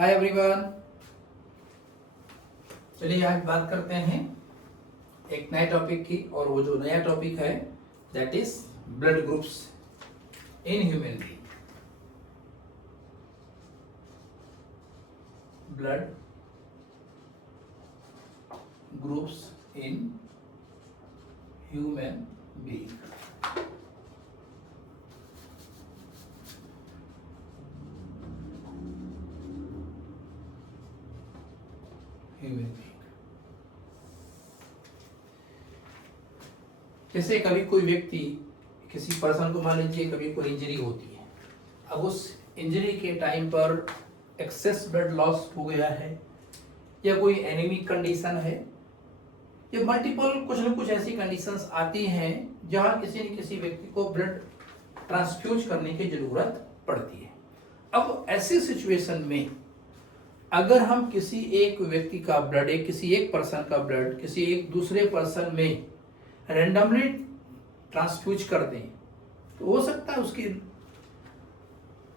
Hi everyone. चलिए आज बात करते हैं एक नए टॉपिक की, और वो जो नया टॉपिक है that is blood groups in human being. Blood groups in human being. जैसे कभी कोई व्यक्ति, किसी पर्सन को मान लीजिए कभी कोई इंजरी होती है, अब उस इंजरी के टाइम पर एक्सेस ब्लड लॉस हो गया है, या कोई एनीमिक कंडीशन है, या मल्टीपल कुछ न कुछ ऐसी कंडीशंस आती हैं जहां किसी न किसी व्यक्ति को ब्लड ट्रांसफ्यूज करने की जरूरत पड़ती है। अब ऐसी सिचुएशन में अगर हम किसी एक व्यक्ति का ब्लड, किसी एक पर्सन का ब्लड किसी एक दूसरे पर्सन में रैंडमली ट्रांसफ्यूज कर दें, तो हो सकता है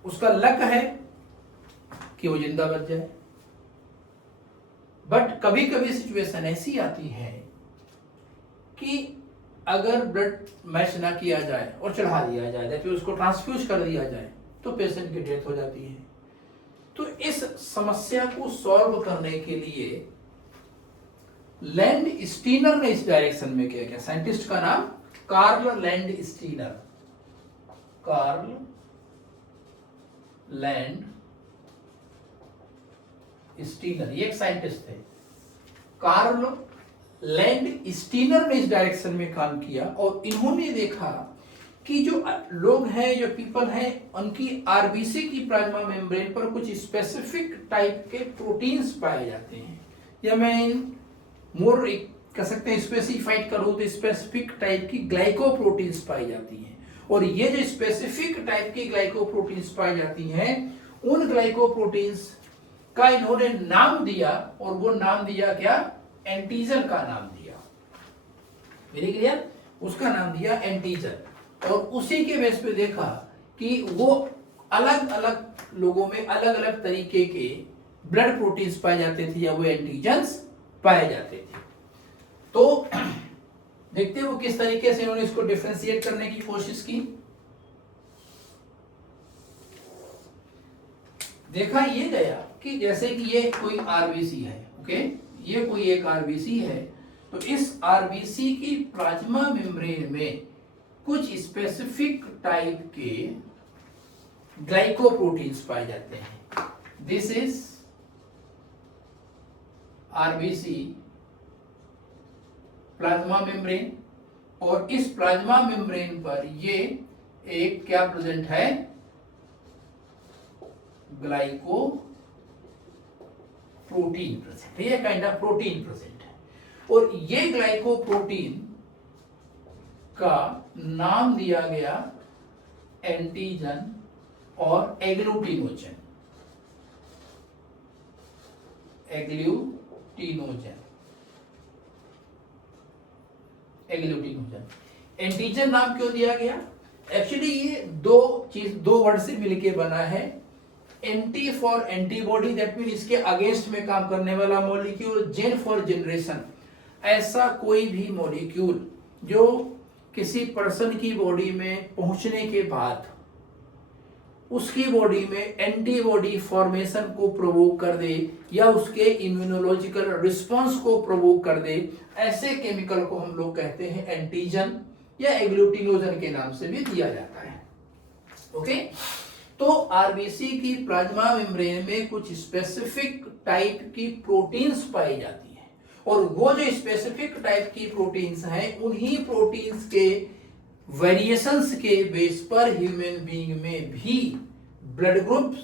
उसका लक है कि वो जिंदा बच जाए। बट कभी कभी सिचुएशन ऐसी आती है कि अगर ब्लड मैच ना किया जाए और चढ़ा दिया जाए, या फिर उसको ट्रांसफ्यूज कर दिया जाए, तो पेशेंट की डेथ हो जाती है। तो इस समस्या को सॉल्व करने के लिए लैंड स्टीनर ने इस डायरेक्शन में किया गया। साइंटिस्ट का नाम Karl Landsteiner. Karl Landsteiner, ये एक साइंटिस्ट थे। कार्ल लैंड स्टीनर ने इस डायरेक्शन में काम किया, और इन्होंने देखा कि जो लोग हैं, जो पीपल हैं, उनकी आरबीसी की प्लाज्मा मेम्ब्रेन पर कुछ स्पेसिफिक टाइप के प्रोटीन्स पाए जाते हैं, या मैं मोर कह सकते हैं स्पेसिफाइड करूं तो स्पेसिफिक टाइप की ग्लाइकोप्रोटीन्स पाई जाती हैं। और ये जो स्पेसिफिक टाइप की ग्लाइकोप्रोटीन्स पाई जाती हैं, उन ग्लाइकोप्रोटीन्स का इन्होंने नाम दिया, और वो नाम दिया क्या? एंटीजन का नाम दिया। वेरी क्लियर, उसका नाम दिया एंटीजन। और उसी के बेस पे देखा कि वो अलग अलग लोगों में अलग अलग तरीके के ब्लड प्रोटीन्स पाए जाते थे, या वो एंटीजन्स पाए जाते थे। तो देखते हैं वो किस तरीके से इन्होंने इसको डिफरेंशिएट करने की कोशिश की। देखा ये गया कि जैसे कि ये कोई आरबीसी है, ओके, ये कोई एक आरबीसी है, तो इस आरबीसी की प्लाज्मा मेम्ब्रेन में कुछ स्पेसिफिक टाइप के ग्लाइकोप्रोटीन्स पाए जाते हैं। This is RBC plasma membrane, और इस प्लाज्मा मेम्ब्रेन पर ये एक क्या प्रेजेंट है? ग्लाइको प्रोटीन प्रेजेंट है, ये काइंड ऑफ प्रोटीन प्रेजेंट है। और ये ग्लाइको प्रोटीन का नाम दिया गया एंटीजन और एग्लूटिनोजन। एग्लूटिनोजन एंटीजन नाम क्यों दिया गया? एक्चुअली ये दो वर्ड से मिलके बना है। Anti for antibody, that mean इसके अगेंस्ट में काम करने वाला मॉलिक्यूल। जेन फॉर जनरेशन, ऐसा कोई भी मॉलिक्यूल जो किसी पर्सन की बॉडी में पहुंचने के बाद उसकी बॉडी में एंटीबॉडी फॉर्मेशन को प्रोवोक कर दे, या उसके इम्यूनोलॉजिकल रिस्पांस को प्रोवोक कर दे, ऐसे केमिकल को हम लोग कहते हैं एंटीजन, या एग्लूटिनोजन के नाम से भी दिया जाता है। ओके, तो आरबीसी की प्लाज्मा मेम्ब्रेन में कुछ स्पेसिफिक टाइप की प्रोटीन्स पाई जाती है, और वो जो स्पेसिफिक टाइप की प्रोटीन्स हैं, उन्हीं प्रोटीन्स के वेरिएशंस के बेस पर ह्यूमन बीइंग में भी ब्लड ग्रुप्स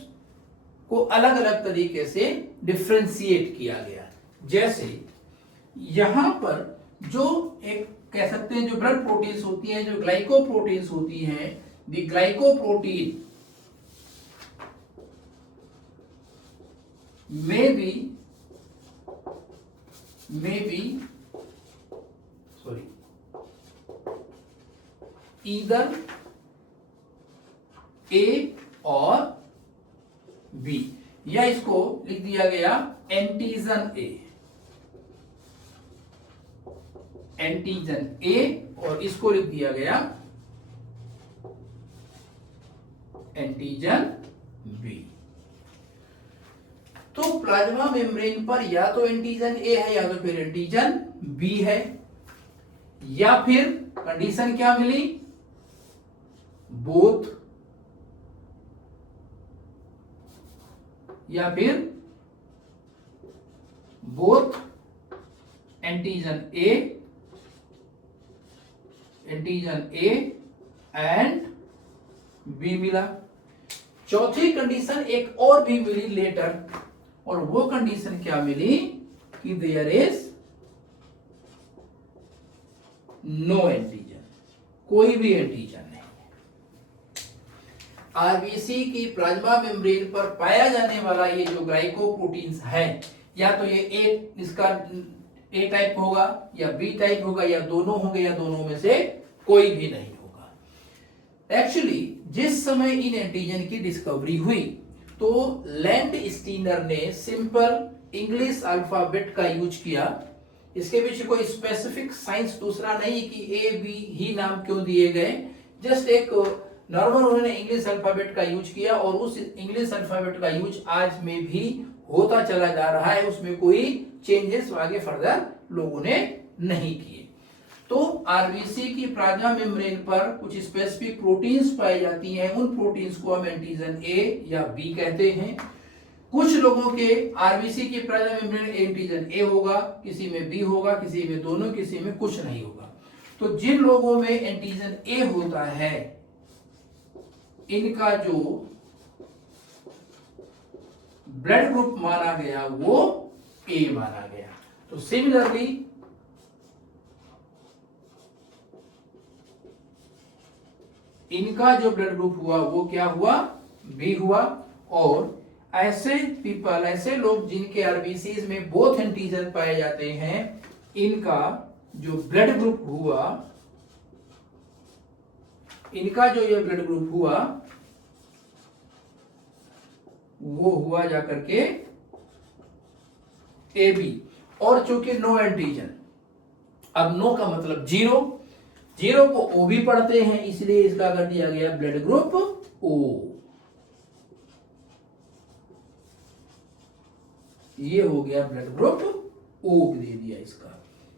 को अलग अलग तरीके से डिफरेंशिएट किया गया। जैसे यहां पर जो एक कह सकते हैं जो ब्लड प्रोटीन्स होती हैं, जो ग्लाइकोप्रोटीन्स होती हैं, the glycoprotein may be either A और B, या इसको लिख दिया गया एंटीजन ए, एंटीजन ए, और इसको लिख दिया गया एंटीजन बी। तो प्लाज्मा मेम्ब्रेन पर या तो एंटीजन ए है या तो फिर एंटीजन बी है, या फिर कंडीशन क्या मिली, बोथ, या फिर both antigen A and B मिला। चौथी कंडीशन एक और भी मिली लेटर, और वो कंडीशन क्या मिली कि देयर इज नो एंटीजन, कोई भी एंटीजन नहीं। आरबीसी की प्लाज्मा मेम्ब्रेन पर पाया जाने वाला ये जो ग्लाइकोप्रोटीन्स है, या तो ये इसका ए टाइप होगा या बी टाइप होगा या दोनों होंगे या दोनों में से कोई भी नहीं होगा। एक्चुअली जिस समय इन एंटीजन की डिस्कवरी हुई तो लैंड स्टीनर ने सिंपल इंग्लिश अल्फाबेट का यूज किया। इसके पीछे कोई स्पेसिफिक साइंस दूसरा नहीं कि ए बी ही नाम क्यों दिए गए, जस्ट एक नॉर्मल उन्होंने इंग्लिश अल्फाबेट का यूज किया, और उस इंग्लिश अल्फाबेट का यूज आज में भी होता चला जा रहा है, उसमें कोई चेंजेस आगे फर्दर लोगों ने नहीं किए। तो आरबीसी की प्लाज्मा मेम्ब्रेन पर कुछ स्पेसिफिक प्रोटीन्स पाई जाती हैं, उन प्रोटीन्स को हम एंटीजन ए या बी कहते हैं। कुछ लोगों के आरबीसी की प्लाज्मा मेम्ब्रेन एंटीजन ए होगा, किसी में बी होगा, किसी में दोनों, किसी में कुछ नहीं होगा। तो जिन लोगों में एंटीजन ए होता है इनका जो ब्लड ग्रुप माना गया वो ए माना गया। तो सिमिलरली इनका जो ब्लड ग्रुप हुआ वो क्या हुआ, बी हुआ। और ऐसे पीपल, ऐसे लोग जिनके आरबीसीज में बोथ एंटीजन पाए जाते हैं, इनका जो ब्लड ग्रुप हुआ, इनका जो ये ब्लड ग्रुप हुआ वो हुआ जाकर के ए बी। और चूंकि नो एंटीजन, अब नो का मतलब जीरो, जीरो को ओ भी पढ़ते हैं, इसलिए इसका कर दिया गया ब्लड ग्रुप ओ। ये हो गया ब्लड ग्रुप ओ दे दिया,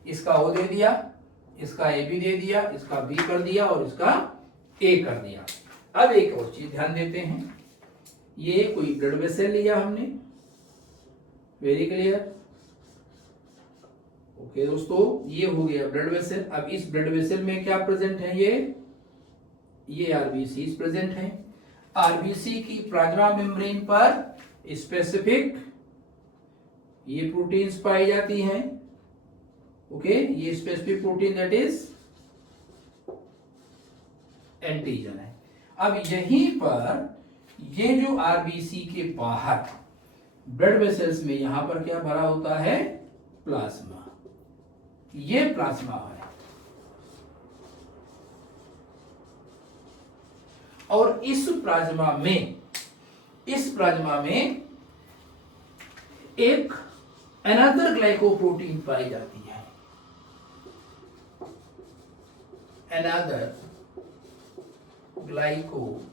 इसका ओ दे दिया, इसका ए बी दे दिया, इसका बी कर दिया और इसका ए कर दिया। अब एक और चीज ध्यान देते हैं, ये कोई ब्लड वेसल लिया हमने, वेरी क्लियर, ओके दोस्तों, ये हो गया ब्लड वेसल। अब इस ब्लड वेसल में क्या प्रेजेंट है, ये आरबीसी प्रेजेंट है। आरबीसी की प्लाज्मा मेम्ब्रेन पर स्पेसिफिक ये प्रोटीन्स पाई जाती हैं, ओके, ये specific protein that is antigen है। अब यहीं पर ये जो आरबीसी के बाहर ब्लड वेसल्स में यहां पर क्या भरा होता है, प्लाज्मा, ये प्लाज्मा है। और इस प्लाज्मा में एक अनदर ग्लाइकोप्रोटीन पाई जाती है, another glycoprotein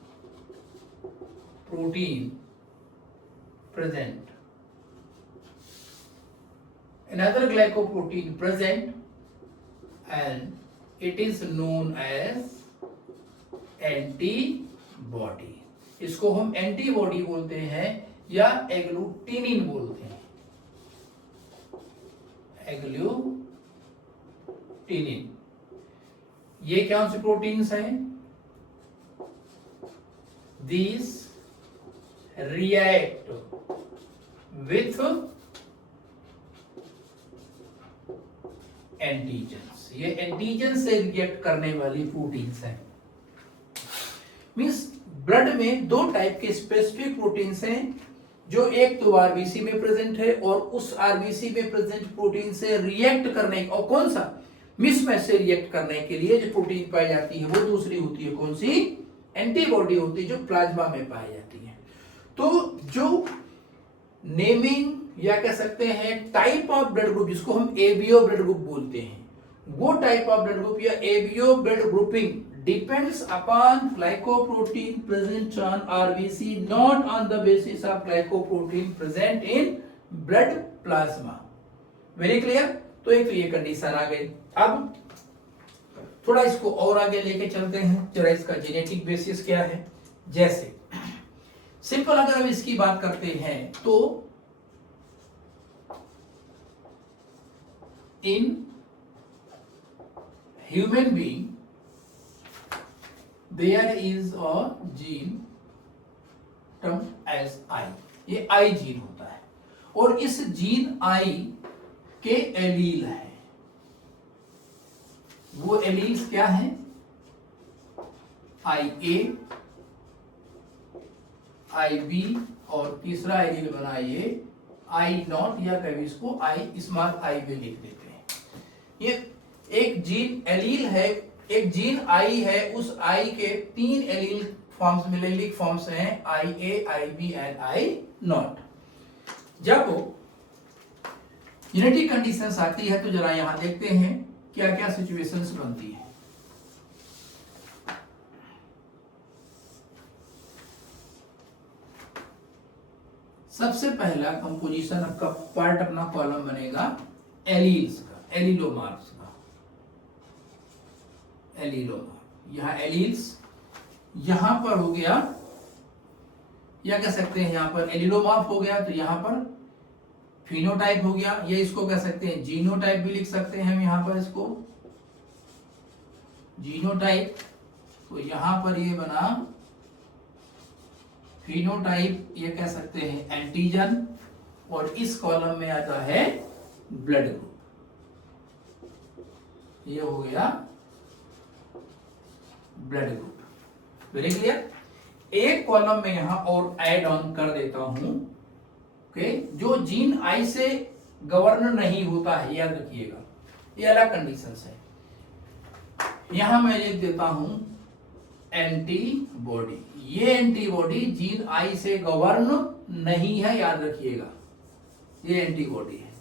present, another glycoprotein present, and it is known as antibody. इसको हम एंटीबॉडी बोलते हैं या एग्लूटिनिन बोलते हैं, एग्लूटिनिन। ये कौन से प्रोटीन्स हैं, these react with एंटीजेंस, ये एंटीजन से रिएक्ट करने वाली प्रोटीन्स हैं। मींस ब्लड में दो टाइप के स्पेसिफिक प्रोटीन्स हैं, जो एक तो आरबीसी में प्रेजेंट है और उस आरबीसी में प्रेजेंट प्रोटीन से रिएक्ट करने, और कौन सा, मिसमैच से रिएक्ट करने के लिए जो प्रोटीन पाई जाती है वो दूसरी होती है, कौन सी, एंटीबॉडी होती है, जो प्लाज्मा में पाई जाती है। तो जो नेमिंग या कह सकते हैं टाइप ऑफ ब्लड ग्रुप, जिसको हम एबीओ ब्लड ग्रुप बोलते हैं, वो टाइप ऑफ ब्लड ग्रुप या ABO blood grouping depends upon glycoprotein present on RBC, not on the basis of glycoprotein present in blood plasma. Very clear? तो एक तो ये कंडीशन आ गई। अब थोड़ा इसको और आगे लेके चलते हैं, जरा इसका जेनेटिक बेसिस क्या है। जैसे सिंपल अगर हम इसकी बात करते हैं तो in human being there is a gene termed as I, ये I जीन होता है और इस जीन I के एलील है। वो एलील्स क्या है? IA, IB और तीसरा एलील बनाइए I0 या कभी इसको स्मॉल I भी लिख देते हैं। ये एक जीन एलील है, एक जीन आई है, उस आई के 3 एलील फॉर्म्स मिलेलिक फॉर्म्स हैं IA, IB एंड I0। जब जेनेटिक कंडीशंस आती है तो जरा यहां देखते हैं क्या क्या सिचुएशंस बनती है। सबसे पहला कंपोजिशन आपका पार्ट अपना कॉलम बनेगा एलील्स का, एलिलोमार्स का। एलिलोमार, यहां एलील्स, यहां पर हो गया या कह सकते हैं यहां पर एलिलोमार्फ हो गया, तो यहां पर फिनोटाइप हो गया, ये इसको कह सकते हैं जीनोटाइप भी लिख सकते हैं हम यहां पर इसको जीनोटाइप। तो यहां पर ये बना फिनोटाइप, ये कह सकते हैं एंटीजन, और इस कॉलम में आता है ब्लड ग्रुप। ये हो गया ब्लड ग्रुप। Very clear? एक कॉलम में यहां और ऐड ऑन कर देता हूं, ओके, जो जीन आई से गवर्न नहीं होता है, याद रखिएगा, ये अलग कंडीशंस है। यहां मैं लिख देता हूं एंटीबॉडी। ये एंटीबॉडी जीन आई से गवर्न नहीं है, याद रखिएगा, ये एंटीबॉडी है।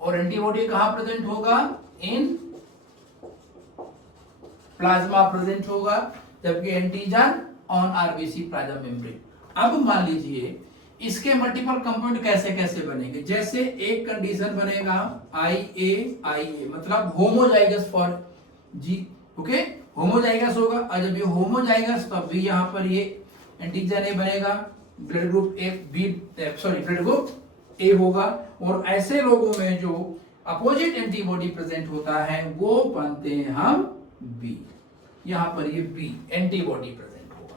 और एंटीबॉडी कहां प्रेजेंट होगा? इन प्लाज्मा प्रेजेंट होगा, जबकि antigen on RBC plasma membrane. अब मान लीजिए इसके मल्टीपल कंपाउंड कैसे कैसे बनेंगे। जैसे एक कंडीशन बनेगा IA, मतलब होमोजाइगस फॉर जी, ओके, होमोजाइगस होगा, और जब ये होमोजाइगस तब भी यहां पर ये एंटीजन ए बनेगा, blood group A B, sorry blood group A होगा। और ऐसे लोगों में जो अपोजिट एंटीबॉडी प्रेजेंट होता है वो बनते हैं हम बी, यहां पर ये बी एंटीबॉडी प्रेजेंट होगा।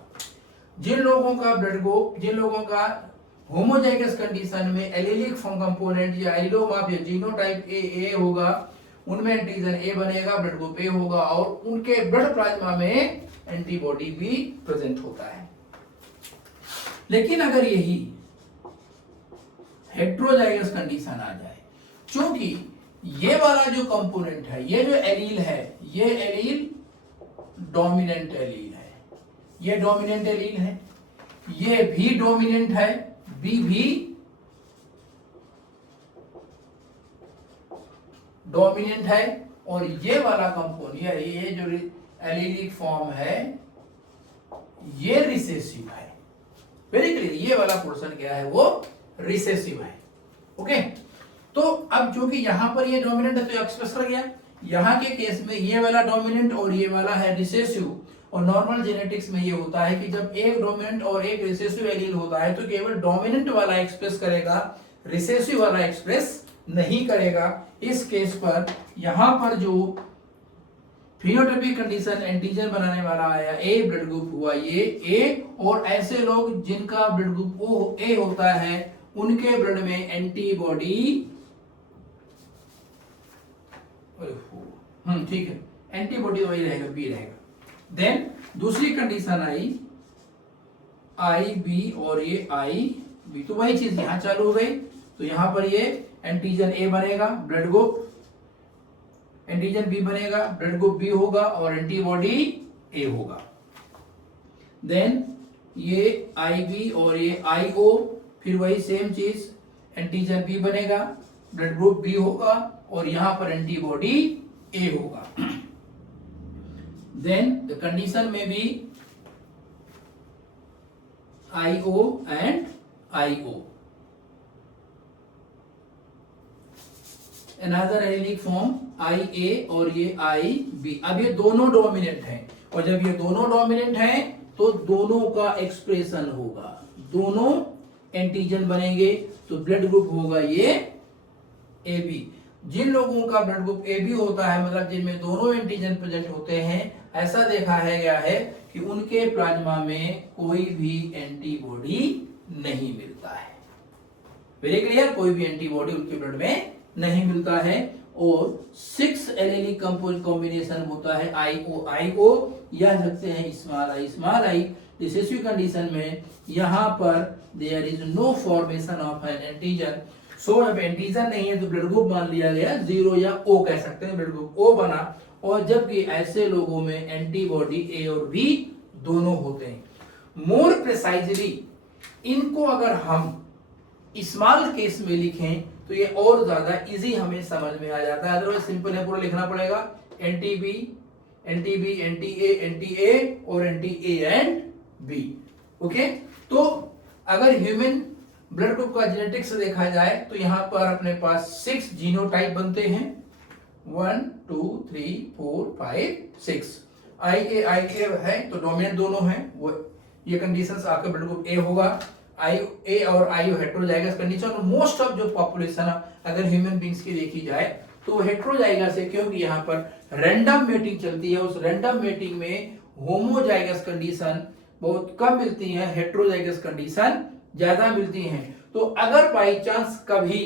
जिन लोगों का ब्लड ग्रुप, जिन लोगों का होमोजाइगस कंडीशन में एलिलिक फॉर्म कंपोनेंट या एलिलोमार्फ या जीनोटाइप ए होगा, उनमें एंटीजन ए बनेगा, ब्लड ग्रुप ए होगा, और उनके ब्लड प्लाज्मा में एंटीबॉडी भी प्रेजेंट होता है। लेकिन अगर यही हेट्रोजाइगस कंडीशन आ जाए, क्योंकि ये वाला जो कंपोनेंट है, ये जो एलील है, ये एलील डोमिनेंट एलील है, ये डोमिनेंट एलील है, ये भी डोमिनेंट है, बी भी डोमिनेंट है, और ये वाला कंपोनेंट, ये जो एलीलिक फॉर्म है ये रिसेसिव है। वेरी क्लियर, ये वाला पोर्शन क्या है, वो रिसेसिव है। ओके, तो अब जो कि यहां पर ये डोमिनेंट है तो एक्सप्रेस कर गया। यहां के केस में ये वाला डोमिनेंट और ये वाला है रिसेसिव, और नॉर्मल जेनेटिक्स में ये होता है कि जब एक डोमिनेंट और एक रिसेसिव एलील होता है तो केवल डोमिनेंट वाला एक्सप्रेस करेगा, रिसेसिव वाला एक्सप्रेस नहीं करेगा। इस केस पर यहां पर जो फिनोटाइपिक कंडीशन एंटीजन बनाने वाला आया ए ब्लड ग्रुप हुआ ये ए, और ऐसे लोग जिनका ब्लड ग्रुप ओ ए होता है उनके ब्लड में एंटीबॉडी, ठीक है, एंटीबॉडी वही रहेगा, बी रहेगा। देन दूसरी कंडीशन आई आई बी, और ये आई बी, तो वही चीज यहां चालू हो गई। तो यहां पर ये एंटीजन ए बनेगा, ब्लड ग्रुप एंटीजन बी बनेगा, ब्लड ग्रुप बी होगा, और एंटीबॉडी ए होगा। देन ये आई बी और ये आई ओ, फिर वही सेम चीज एंटीजन बी बनेगा, ब्लड ग्रुप बी होगा और यहां पर एंटीबॉडी ए होगा। देन द कंडीशन में B IO and IO। Another allelic form IA और ये IB। अब ये दोनों डोमिनेंट हैं और जब ये दोनों डोमिनेंट हैं तो दोनों का एक्सप्रेशन होगा, दोनों एंटीजन बनेंगे तो ब्लड ग्रुप होगा ये AB। जिन लोगों का ब्लड ग्रुप AB होता है, मतलब जिनमें दोनों एंटीजन प्रेजेंट होते हैं, ऐसा देखा है गया है कि उनके प्लाज्मा में कोई भी एंटीबॉडी नहीं मिलता है। वेरी क्लियर, कोई भी एंटीबॉडी उनके ब्लड में नहीं मिलता है। और 6 एलेलिक कंपोज कॉम्बिनेशन होता है IO या सकते हैं स्मॉल i। रिसेसिव कंडीशन में यहां पर there is no formation of an antigen. So अब एंटीजन नहीं है तो ब्लड ग्रुप मान लिया गया 0 या O कह सकते हैं, ब्लड ग्रुप O बना। और जबकि ऐसे लोगों में एंटीबॉडी A और B दोनों होते हैं। मोर प्रिसाइजली इनको अगर हम स्मॉल केस में लिखें तो ये और ज्यादा इजी हमें समझ में आ जाता है। अदरवाइज सिंपल है, पूरा लिखना पड़ेगा एंटी-B, एंटी-B, एंटी-A, एंटी-A और एंटी-A एंड B। ओके, तो अगर ह्यूमन ब्लड ग्रुप का जेनेटिक्स देखा जाए तो यहां पर अपने पास 6 जीनोटाइप बनते हैं, 1 2 3 4 5 6। IA है तो डोमिनेंट दोनों हैं, वो ये कंडीशंस आपका ब्लड ग्रुप A होगा। IA और IO हेटेरोजाइगस कंडीशन। और मोस्ट ऑफ जो पॉपुलेशन अगर ह्यूमन बींग्स की देखी जाए तो हेटेरोजाइगस है, क्योंकि यहाँ पर रैंडम मेटिंग चलती है। उस रैंडम मेटिंग में होमोजाइगस कंडीशन बहुत कम मिलती है, हेटेरोजाइगस कंडीशन ज्यादा मिलती हैं। तो अगर बाई चांस कभी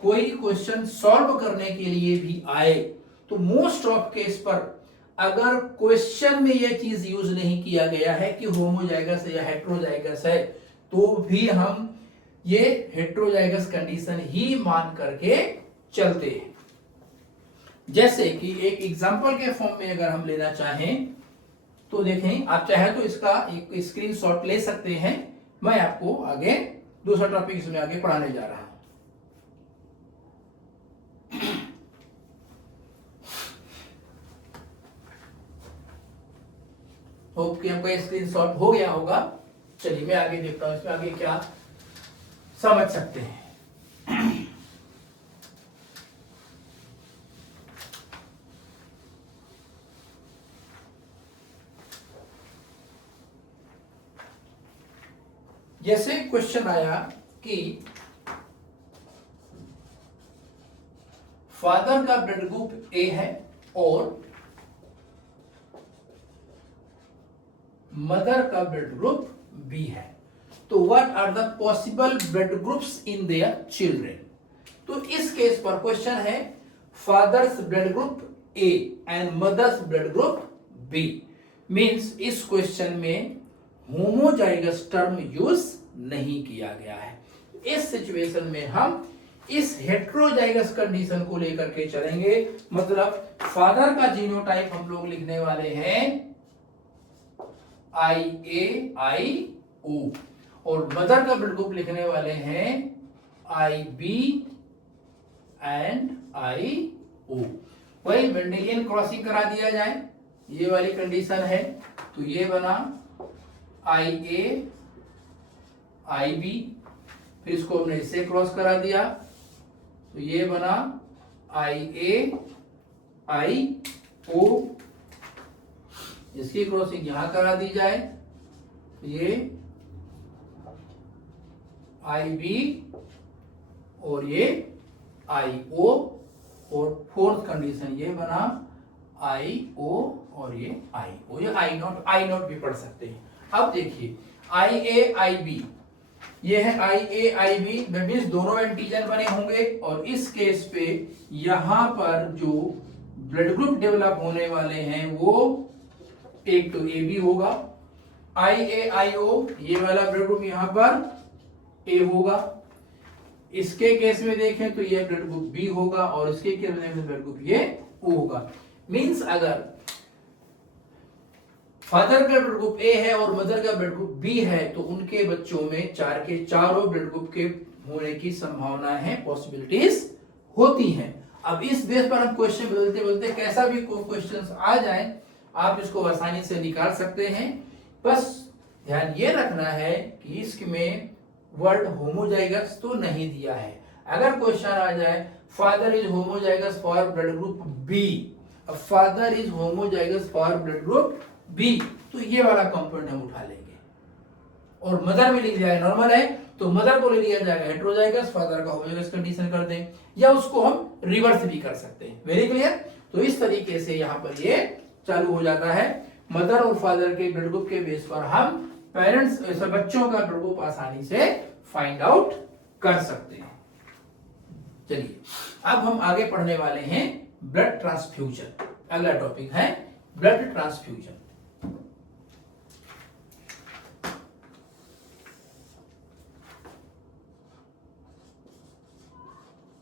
कोई क्वेश्चन सॉल्व करने के लिए भी आए तो मोस्ट ऑफ केस पर अगर क्वेश्चन में यह चीज यूज नहीं किया गया है कि होमोजाइगस या हेटेरोजाइगस है, तो भी हम ये हेटेरोजाइगस कंडीशन ही मान करके चलते हैं। जैसे कि एक एग्जांपल के फॉर्म में अगर हम लेना चाहें तो देखें, आप चाहे तो इसका एक स्क्रीनशॉट ले सकते हैं। मैं आपको आगे दूसरा टॉपिक इसमें आगे पढ़ाने जा रहा हूं। होप कि आपका स्क्रीनशॉट हो गया होगा। चलिए मैं आगे देखता हूं इसमें आगे क्या समझ सकते हैं। जैसे क्वेश्चन आया कि फादर का ब्लड ग्रुप A है और मदर का ब्लड ग्रुप B है, तो what are the possible blood groups in their children. तो इस केस पर क्वेश्चन है father's blood group A and mother's blood group B। Means इस क्वेश्चन में होमोजाइगस टर्म यूज नहीं किया गया है। इस सिचुएशन में हम इस हेटेरोजाइगस कंडीशन को लेकर के चलेंगे। मतलब फादर का जीनोटाइप हम लोग लिखने वाले हैं IAIO और मदर का ब्लड ग्रुप लिखने वाले हैं IB एंड IO। वही मेंडेलियन क्रॉसिंग करा दिया जाए, ये वाली कंडीशन है तो ये बना IA IB, फिर इसको हमने इससे क्रॉस करा दिया तो ये बना IA IO। इसकी क्रॉसिंग यहां करा दी जाए तो ये IB और ये IO और फोर्थ कंडीशन ये बना IO और ये IO, ये I नॉट भी पढ़ सकते हैं। अब देखिए IAIB, ये है IAIB मींस दोनों एंटीजन बने होंगे और इस केस पे यहां पर जो ब्लड ग्रुप डेवलप होने वाले हैं वो एक तो AB होगा, IAIO ये वाला ब्लड ग्रुप यहां पर A होगा। इसके केस में देखें तो ये ब्लड ग्रुप B होगा और इसके केस में ब्लड ग्रुप ये O होगा। मींस अगर फादर का ब्लड ग्रुप ए है और मदर का ब्लड ग्रुप बी है, तो उनके बच्चों में चार के चारों ब्लड ग्रुप के होने की संभावना है, पॉसिबिलिटीज होती हैं। अब इस बेस पर हम क्वेश्चन बदलते बदलते कैसा भी क्वेश्चंस आ जाए आप इसको आसानी से निकाल सकते हैं। बस ध्यान ये रखना है कि इसमें वर्ड होमोजाइगस तो नहीं दिया है। अगर क्वेश्चन आ जाए father is homozygous for blood group B, अब father is homozygous for blood group B, तो ये वाला कंपोनेंट हम उठा लेंगे। और मदर में लिख जाएगा नॉर्मल है तो मदर को ले लिया जाएगा हेटेरोजाइगस, फादर का होमोजाइगस कंडीशन कर दें, या उसको हम रिवर्स भी कर सकते हैं। Very clear. तो इस तरीके से यहाँ पर ये चालू हो जाता है। मदर और फादर के ब्लड ग्रुप के बेस पर हम पेरेंट्स बच्चों का ब्लड ग्रुप आसानी से फाइंड आउट कर सकते हैं। चलिए अब हम आगे पढ़ने वाले हैं ब्लड ट्रांसफ्यूजन। अगला टॉपिक है ब्लड ट्रांसफ्यूजन।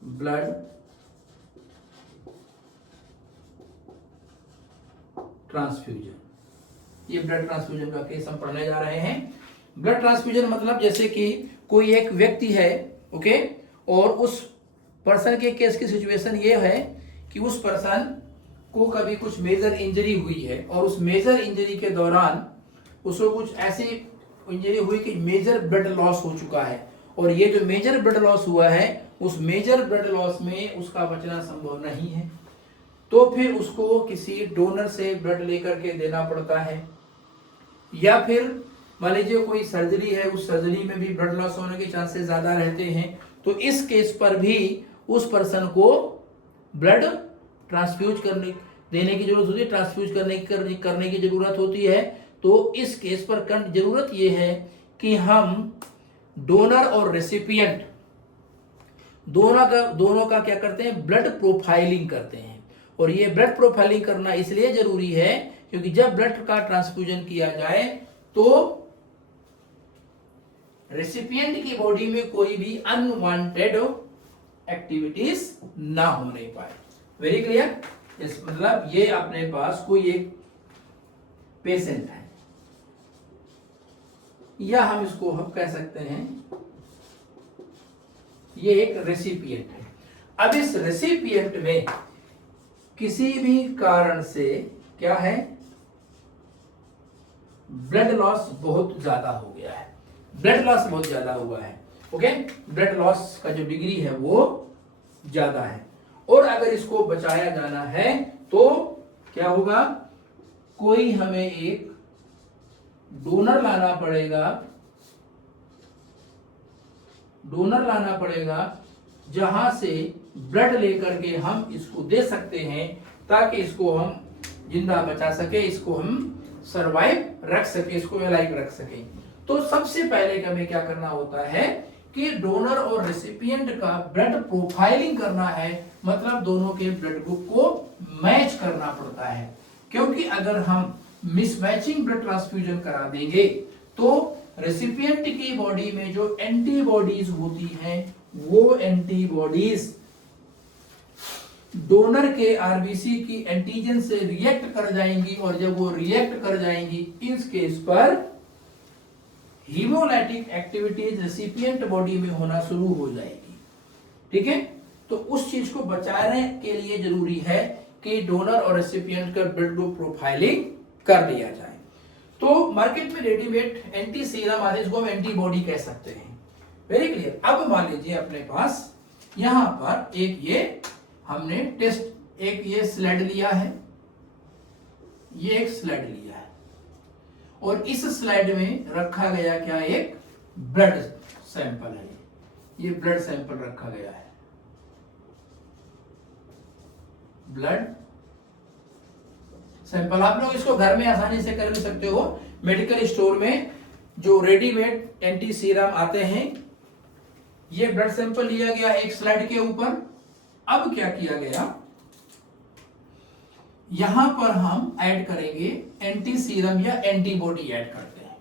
ब्लड ट्रांसफ्यूजन, ये ब्लड ट्रांसफ्यूजन का केस हम पढ़ने जा रहे हैं। ब्लड ट्रांसफ्यूजन मतलब जैसे कि कोई एक व्यक्ति है, ओके, और उस पर्सन के केस की सिचुएशन ये है कि उस पर्सन को कभी कुछ मेजर इंजरी हुई है और उस मेजर इंजरी के दौरान उसको कुछ ऐसी इंजरी हुई कि मेजर ब्लड लॉस हो चुका है, और ये जो मेजर ब्लड लॉस हुआ है उस मेजर ब्लड लॉस में उसका बचना संभव नहीं है, तो फिर उसको किसी डोनर से ब्लड लेकर के देना पड़ता है। या फिर मान लीजिए कोई सर्जरी है, उस सर्जरी में भी ब्लड लॉस होने के चांसेस ज्यादा रहते हैं, तो इस केस पर भी उस पर्सन को ब्लड ट्रांसफ्यूज देने की जरूरत होती है, ट्रांसफ्यूज करने की जरूरत होती है। तो इस केस पर जरूरत यह है कि हम डोनर और रेसिपिएंट दोनों का क्या करते हैं, ब्लड प्रोफाइलिंग करते हैं। और ये ब्लड प्रोफाइलिंग करना इसलिए जरूरी है क्योंकि जब ब्लड का ट्रांसफ्यूजन किया जाए तो रेसिपिएंट की बॉडी में कोई भी अनवांटेड एक्टिविटीज ना होने पाए। Very clear. इस मतलब ये अपने पास कोई एक पेशेंट है, या हम इसको हम कह सकते हैं ये एक रेसिपिएंट है। अब इस रेसिपिएंट में किसी भी कारण से क्या है, ब्लड लॉस बहुत ज्यादा हो गया है, ब्लड लॉस बहुत ज्यादा हुआ है, ओके, ब्लड लॉस का जो डिग्री है वो ज्यादा है, और अगर इसको बचाया जाना है तो क्या होगा, कोई हमें एक डोनर लाना पड़ेगा जहां से ब्लड लेकर के हम इसको दे सकते हैं ताकि इसको हम जिंदा बचा सके, इसको हम सरवाइव रख सके, इसको अलाइव रख सके। तो सबसे पहले हमें क्या करना होता है कि डोनर और रेसिपिएंट का ब्लड प्रोफाइलिंग करना है, मतलब दोनों के ब्लड ग्रुप को मैच करना पड़ता है। क्योंकि अगर हम मिसमैचिंग ब्लड ट्रांसफ्यूजन करा देंगे तो रेसिपिएंट की बॉडी में जो एंटीबॉडीज होती हैं वो एंटीबॉडीज डोनर के आरबीसी की एंटीजन से रिएक्ट कर जाएंगी, और जब वो रिएक्ट कर जाएंगी इस केस पर हीमोलाइटिक एक्टिविटीज रेसिपिएंट बॉडी में होना शुरू हो जाएगी। ठीक है, तो उस चीज को बचाने के लिए जरूरी है कि डोनर और रेसिपिएंट का ब्लड ग्रुप प्रोफाइलिंग कर लिया जाए। तो मार्केट में रेडीमेड एंटी सीरम आदि इसको हम एंटीबॉडी कह सकते हैं। Very clear. अब मान लीजिए अपने पास यहां पर एक ये हमने टेस्ट एक ये स्लाइड लिया है, ये एक स्लाइड लिया है, और इस स्लाइड में रखा गया क्या, एक ब्लड सैंपल है। ये ब्लड सैंपल रखा गया है, ब्लड सैंपल। आप लोग इसको घर में आसानी से कर भी सकते हो। मेडिकल स्टोर में जो रेडीमेड एंटी सीरम आते हैं, ये ब्लड सैंपल लिया गया एक स्लाइड के ऊपर। अब क्या किया गया, यहां पर हम ऐड करेंगे एंटी सीरम या एंटीबॉडी ऐड करते हैं,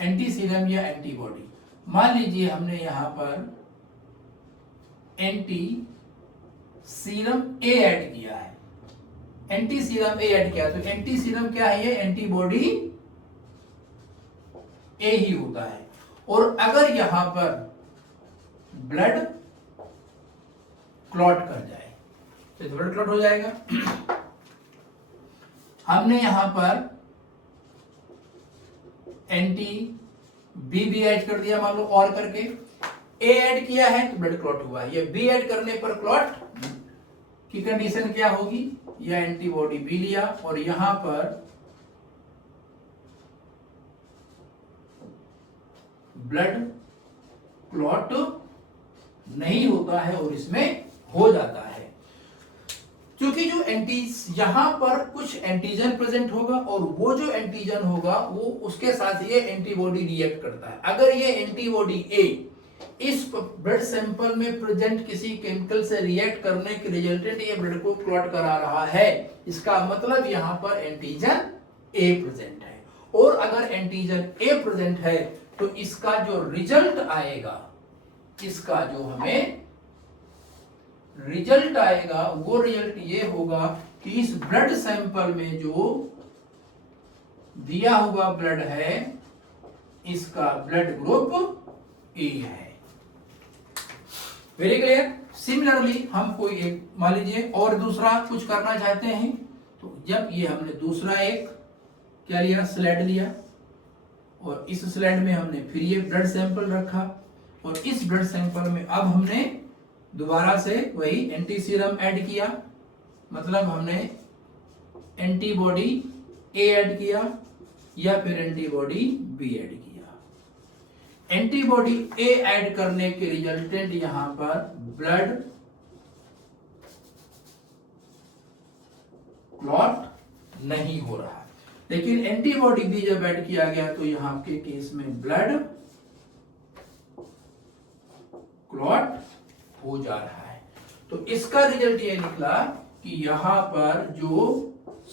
एंटी सीरम या एंटीबॉडी। मान लीजिए हमने यहां पर एंटी सीरम ए ऐड किया है, एंटी सीरम ए ऐड किया, तो एंटी सीरम क्या है, ये एंटीबॉडी ए ही होता है। और अगर यहां पर ब्लड क्लॉट कर जाए तो ब्लड क्लॉट हो जाएगा। हमने यहां पर एंटी बी भी ऐड कर दिया, मान लो और करके ए ऐड किया है तो ब्लड क्लॉट हुआ है। ये बी ऐड करने पर क्लॉट की कंडीशन क्या होगी, या एंटीबॉडी बी लिया और यहां पर ब्लड क्लॉट नहीं होता है और इसमें हो जाता है। क्योंकि जो यहां पर कुछ एंटीजन प्रेजेंट होगा और वो जो एंटीजन होगा वो उसके साथ ये एंटीबॉडी रिएक्ट करता है। अगर ये एंटीबॉडी ए इस ब्लड सैंपल में प्रेजेंट किसी केमिकल से रिएक्ट करने के रिजल्टेंट ये ब्लड को क्लॉट करा रहा है, इसका मतलब यहां पर एंटीजन ए प्रेजेंट है। और अगर एंटीजन ए प्रेजेंट है तो इसका जो रिजल्ट आएगा, इसका जो हमें रिजल्ट आएगा वो रिजल्ट ये होगा कि इस ब्लड सैंपल में जो दिया हुआ ब्लड है इसका ब्लड ग्रुप ए है। Very clear. सिमिलरली हम कोई एक मान लीजिए और दूसरा कुछ करना चाहते हैं, तो जब ये हमने दूसरा एक क्या लिया, स्लाइड लिया, और इस स्लाइड में हमने फिर ये ब्लड सैंपल रखा और इस ब्लड सैंपल में अब हमने दोबारा से वही एंटी सीरम ऐड किया, मतलब हमने एंटीबॉडी ए ऐड किया या फिर एंटीबॉडी बी ऐड किया। एंटीबॉडी ए ऐड करने के रिजल्टेंट यहां पर ब्लड क्लॉट नहीं हो रहा, लेकिन एंटीबॉडी बी जब ऐड किया गया तो यहां के केस में ब्लड क्लॉट हो जा रहा है। तो इसका रिजल्ट ये निकला कि यहां पर जो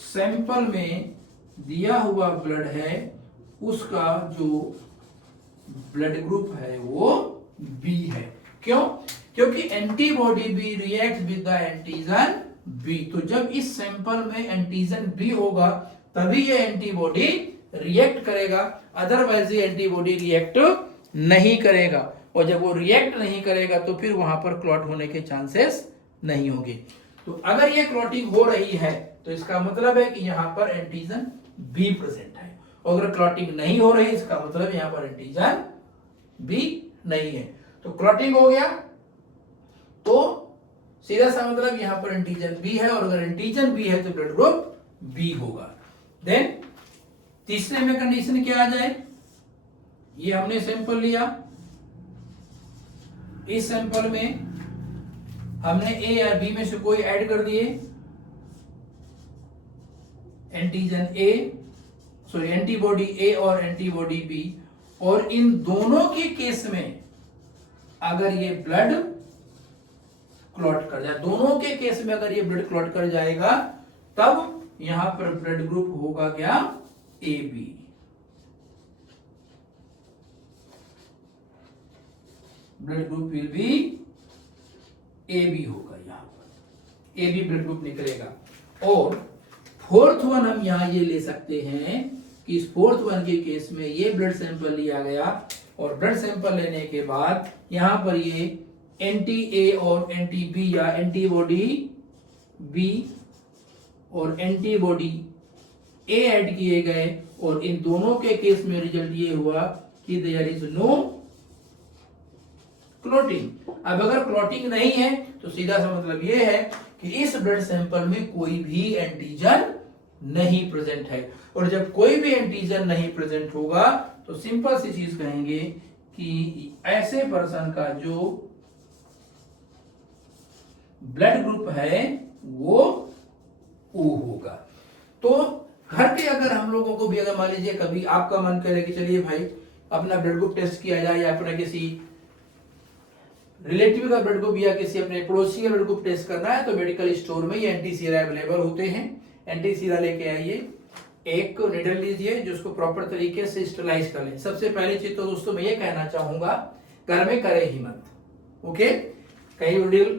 सैंपल में दिया हुआ ब्लड है उसका जो ब्लड ग्रुप है वो बी है। क्यों? क्योंकि antibody B react with the antigen B. तो जब इस सैंपल में एंटीजन बी होगा तभी ये एंटीबॉडी रिएक्ट करेगा, अदरवाइज ये एंटीबॉडी रिएक्ट नहीं करेगा। और जब वो रिएक्ट नहीं करेगा तो फिर वहां पर क्लॉट होने के चांसेस नहीं होंगे। तो अगर ये क्लॉटिंग हो रही है तो इसका मतलब है कि यहां पर एंटीजन बी प्रेजेंट है, और अगर क्लॉटिंग नहीं हो रही इसका मतलब यहां पर एंटीजन बी नहीं है। तो क्लॉटिंग हो गया तो सीधा सा मतलब यहां पर एंटीजन बी है, और अगर एंटीजन बी है तो ब्लड ग्रुप बी होगा। देन तीसरे में कंडीशन क्या आ जाए, ये हमने सैंपल लिया, इस सैंपल में हमने ए या बी में से कोई ऐड कर दिए, एंटीजन ए सॉरी एंटीबॉडी ए और एंटीबॉडी बी, और इन दोनों के केस में अगर ये ब्लड क्लॉट कर जाए, दोनों के केस में अगर ये ब्लड क्लॉट कर जाएगा तब यहां पर ब्लड ग्रुप होगा क्या, A B. Blood group will be A B होगा, यहां पर ए बी ब्लड ग्रुप निकलेगा। और फोर्थ वन हम यहां ये ले सकते हैं कि इस फोर्थ वन के केस में ये ब्लड सैंपल लिया गया और ब्लड सैंपल लेने के बाद यहां पर ये एंटी ए और एंटी बी या एंटीबॉडी बी और एंटीबॉडी ए ऐड किए गए, और इन दोनों के केस में रिजल्ट ये हुआ कि देयर इज नो क्लॉटिंग। अब अगर क्लॉटिंग नहीं है तो सीधा सा मतलब ये है कि इस ब्लड सैंपल में कोई भी एंटीजन नहीं प्रेजेंट है, और जब कोई भी एंटीजन नहीं प्रेजेंट होगा तो सिंपल सी चीज कहेंगे कि ऐसे पर्सन का जो ब्लड ग्रुप है वो ओ होगा। तो घर पे अगर हम लोगों को भी अगर मान लीजिए कभी आपका मन करे कि चलिए भाई अपना ब्लड ग्रुप टेस्ट किया जाए, या अपना किसी रिलेटिव का ब्लड ग्रुप या किसी अपने पड़ोसी का ब्लड ग्रुप टेस्ट करना है, तो मेडिकल स्टोर में ये एंटी सीरा अवेलेबल होते हैं। एंटी सीरा लेके आइए, एक निडल लीजिए जो उसको प्रॉपर तरीके से स्टरलाइज कर लें। सबसे पहली चीज तो दोस्तों मैं ये कहना चाहूंगा, घर में करे ही मत, ओके। कहीं निडल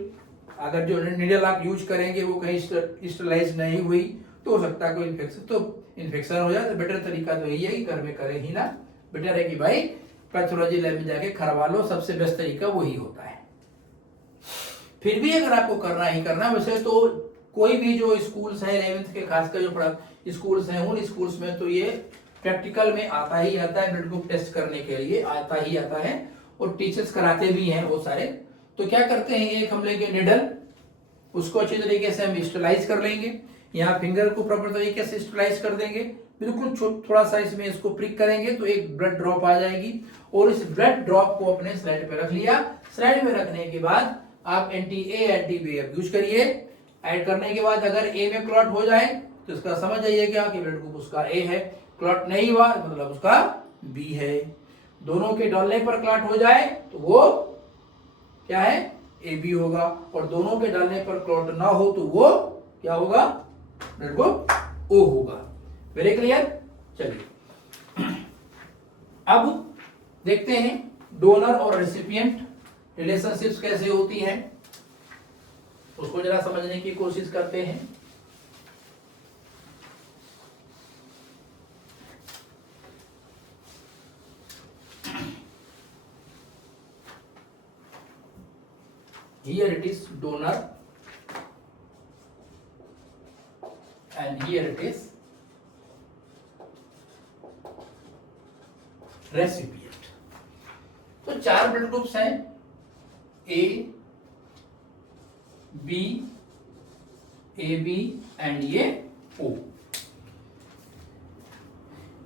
अगर जो नीडल आप यूज करेंगे वो कहीं स्टरलाइज नहीं हुई तो हो सकता है कोई इन्फेक्शन हो जाए। तो बेटर तरीका तो यही है कि घर में करें ही ना, बेटर है कि भाई पैथोलॉजी लैब में जाके करवा लो, सबसे बेस्ट तरीका वही होता है। फिर भी अगर आपको करना ही करना, वैसे तो कोई भी जो स्कूल्स है 11th के खासकर जो पढ़ा स्कूल्स हैं उन स्कूल्स में तो ये प्रैक्टिकल में आता ही आता है, ब्लड ग्रुप टेस्ट करने के लिए आता ही आता है, और टीचर्स कराते भी हैं बहुत सारे। तो क्या करते हैं, एक हम लेंगे निडल, उसको अच्छी तरीके से हम स्टरलाइज कर लेंगे, यहाँ फिंगर को प्रॉपर तरीके से स्टरलाइज कर देंगे, बिल्कुल थोड़ा सा इसमें इसको प्रिक करेंगे तो एक ब्लड ड्रॉप आ जाएगी, और इस ब्लड ड्रॉप को अपने स्लाइड पे रख लिया। स्लाइड में रखने के बाद आप anti A anti B use करिए। ऐड करने के बाद अगर ए में क्लॉट हो जाए तो इसका समझ जाइए क्या कि ब्लड ग्रुप उसका ए है, क्लॉट नहीं हुआ मतलब उसका बी है। दोनों के डालने पर क्लॉट हो जाए तो वो क्या है, ए बी होगा, और दोनों के डालने पर क्लॉट ना हो तो वो क्या होगा, ब्लड ग्रुप ओ होगा। Very clear. चलिए अब देखते हैं डोनर और रेसिपिएंट रिलेशनशिप्स कैसे होती हैं, उसको जरा समझने की कोशिश करते हैं। Here it is donor and here it is recipient। तो चार ब्लड ग्रुप्स हैं, A B A B and ये ओ।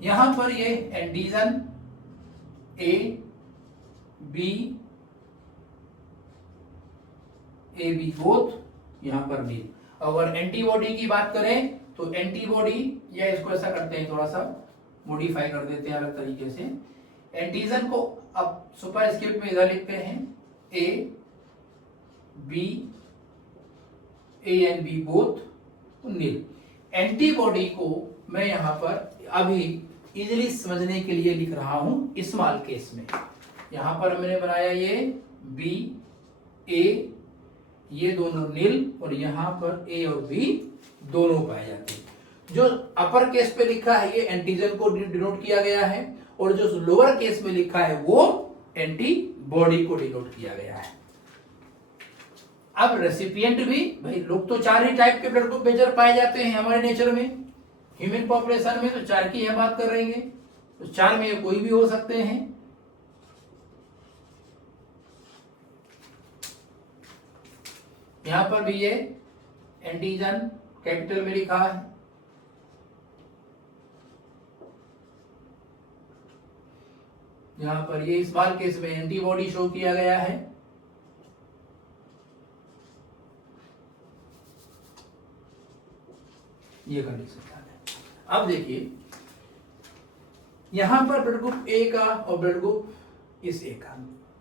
यहां पर ये antigen A B A B both, यहां पर भी। अगर एंटीबॉडी की बात करें तो एंटीबॉडी, या इसको ऐसा करते हैं थोड़ा सा मॉडिफाई कर देते हैं अलग तरीके से, एंटीजन को अब सुपरस्क्रिप्ट में इधर लिखते हैं A B A and B both nil. Antibody को मैं यहां पर अभी इजीली समझने के लिए लिख रहा हूं स्मॉल केस में। यहां पर मैंने बनाया ये बी ए, ये दोनों नील, और यहां पर ए और बी दोनों पाए जाते हैं। जो अपर केस पे लिखा है ये एंटीजन को डिनोट किया गया है, और जो लोअर केस में लिखा है वो एंटीबॉडी को डिनोट किया गया है। अब रेसिपिएंट भी, भाई लोग तो चार ही टाइप के ब्लड ग्रुप मेजर पाए जाते हैं हमारे नेचर में, ह्यूमन पॉपुलेशन में तो चार की हम बात कर रहे हैं, तो चार में कोई भी हो सकते हैं। यहां पर भी ये एंटीजन कैपिटल में लिखा है, यहां पर ये स्मॉल केस में एंटीबॉडी शो किया गया है। ये कंडीशन है। अब देखिए यहां पर ब्लड ग्रुप ए का और ब्लड ग्रुप इस ए का,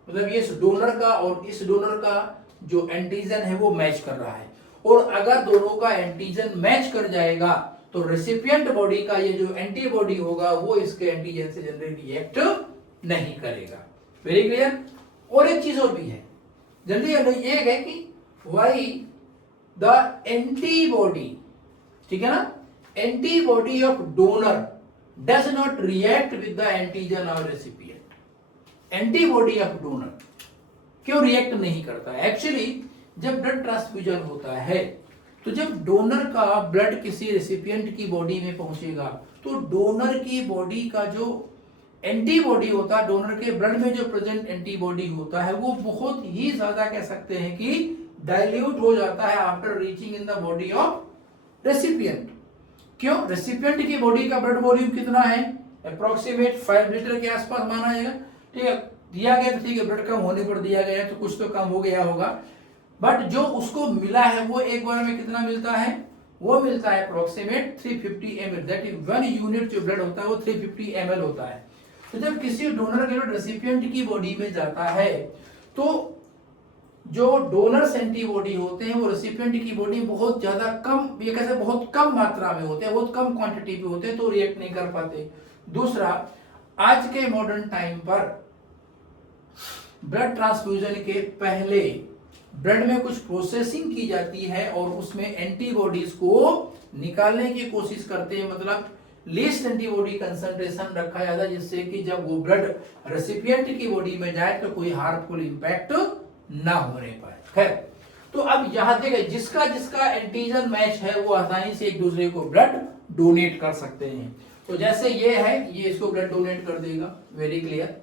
मतलब ये इस डोनर का और इस डोनर का जो एंटीजन है वो मैच कर रहा है, और अगर दोनों का एंटीजन मैच कर जाएगा तो रेसिपिएंट बॉडी का ये जो एंटीबॉडी होगा वो इसके एंटीजन से जनरली रिएक्ट नहीं करेगा। Very clear. और एक चीज और भी है, जल्दी ये है कि वाई द एंटीबॉडी, ठीक है ना, antibody of donor does not react with the antigen of recipient. Antibody of donor क्यों रिएक्ट नहीं करता है? एक्चुअली जब ब्लड ट्रांसफ्यूजन होता है तो जब डोनर का ब्लड किसी रेसिपिएंट की बॉडी में पहुंचेगा तो डोनर की बॉडी का जो एंटीबॉडी होता है, डोनर के ब्लड में जो प्रेजेंट एंटीबॉडी होता है वो बहुत ही ज्यादा कह सकते हैं कि डाइल्यूट हो जाता है after reaching in the body of recipient. क्यों? रेसिपिएंट की बॉडी का ब्लड वॉल्यूम कितना है? अप्रोक्सीमेट 5 लीटर के आसपास माना जाएगा, ठीक है, दिया गया तो ठीक है, ब्लड कम होने पर दिया गया तो कुछ तो कम हो गया होगा, बट जो उसको मिला है वो एक बार में कितना मिलता है? वो मिलता है approximate 350 ml, that is 1 unit जो ब्लड होता है वो 350 ml होता है। तो जब किसी डोनर के ब्लड रेसिपिएंट की बॉडी में जाता है तो जो डोनर्स एंटीबॉडी होते हैं वो रेसिपिएंट की बॉडी में बहुत ज्यादा कम, ये कैसे बहुत कम मात्रा में होते हैं, बहुत कम क्वांटिटी में होते हैं, तो रिएक्ट नहीं कर पाते। दूसरा, आज के मॉडर्न टाइम पर ब्लड ट्रांसफ्यूजन के पहले ब्लड में कुछ प्रोसेसिंग की जाती है और उसमें एंटीबॉडीज को निकालने की कोशिश करते हैं, मतलब लीस्ट एंटीबॉडी कंसंट्रेशन रखा जाता है, जिससे कि जब वो ब्लड रेसिपिएंट की बॉडी में जाए तो कोई हार्मफुल इंपैक्ट ना होने पाए। खैर, तो अब यहां देखे जिसका जिसका एंटीजन मैच है वो आसानी से एक दूसरे को ब्लड डोनेट कर सकते हैं। तो जैसे ये है, ये इसको ब्लड डोनेट कर देगा, वेरी क्लियर।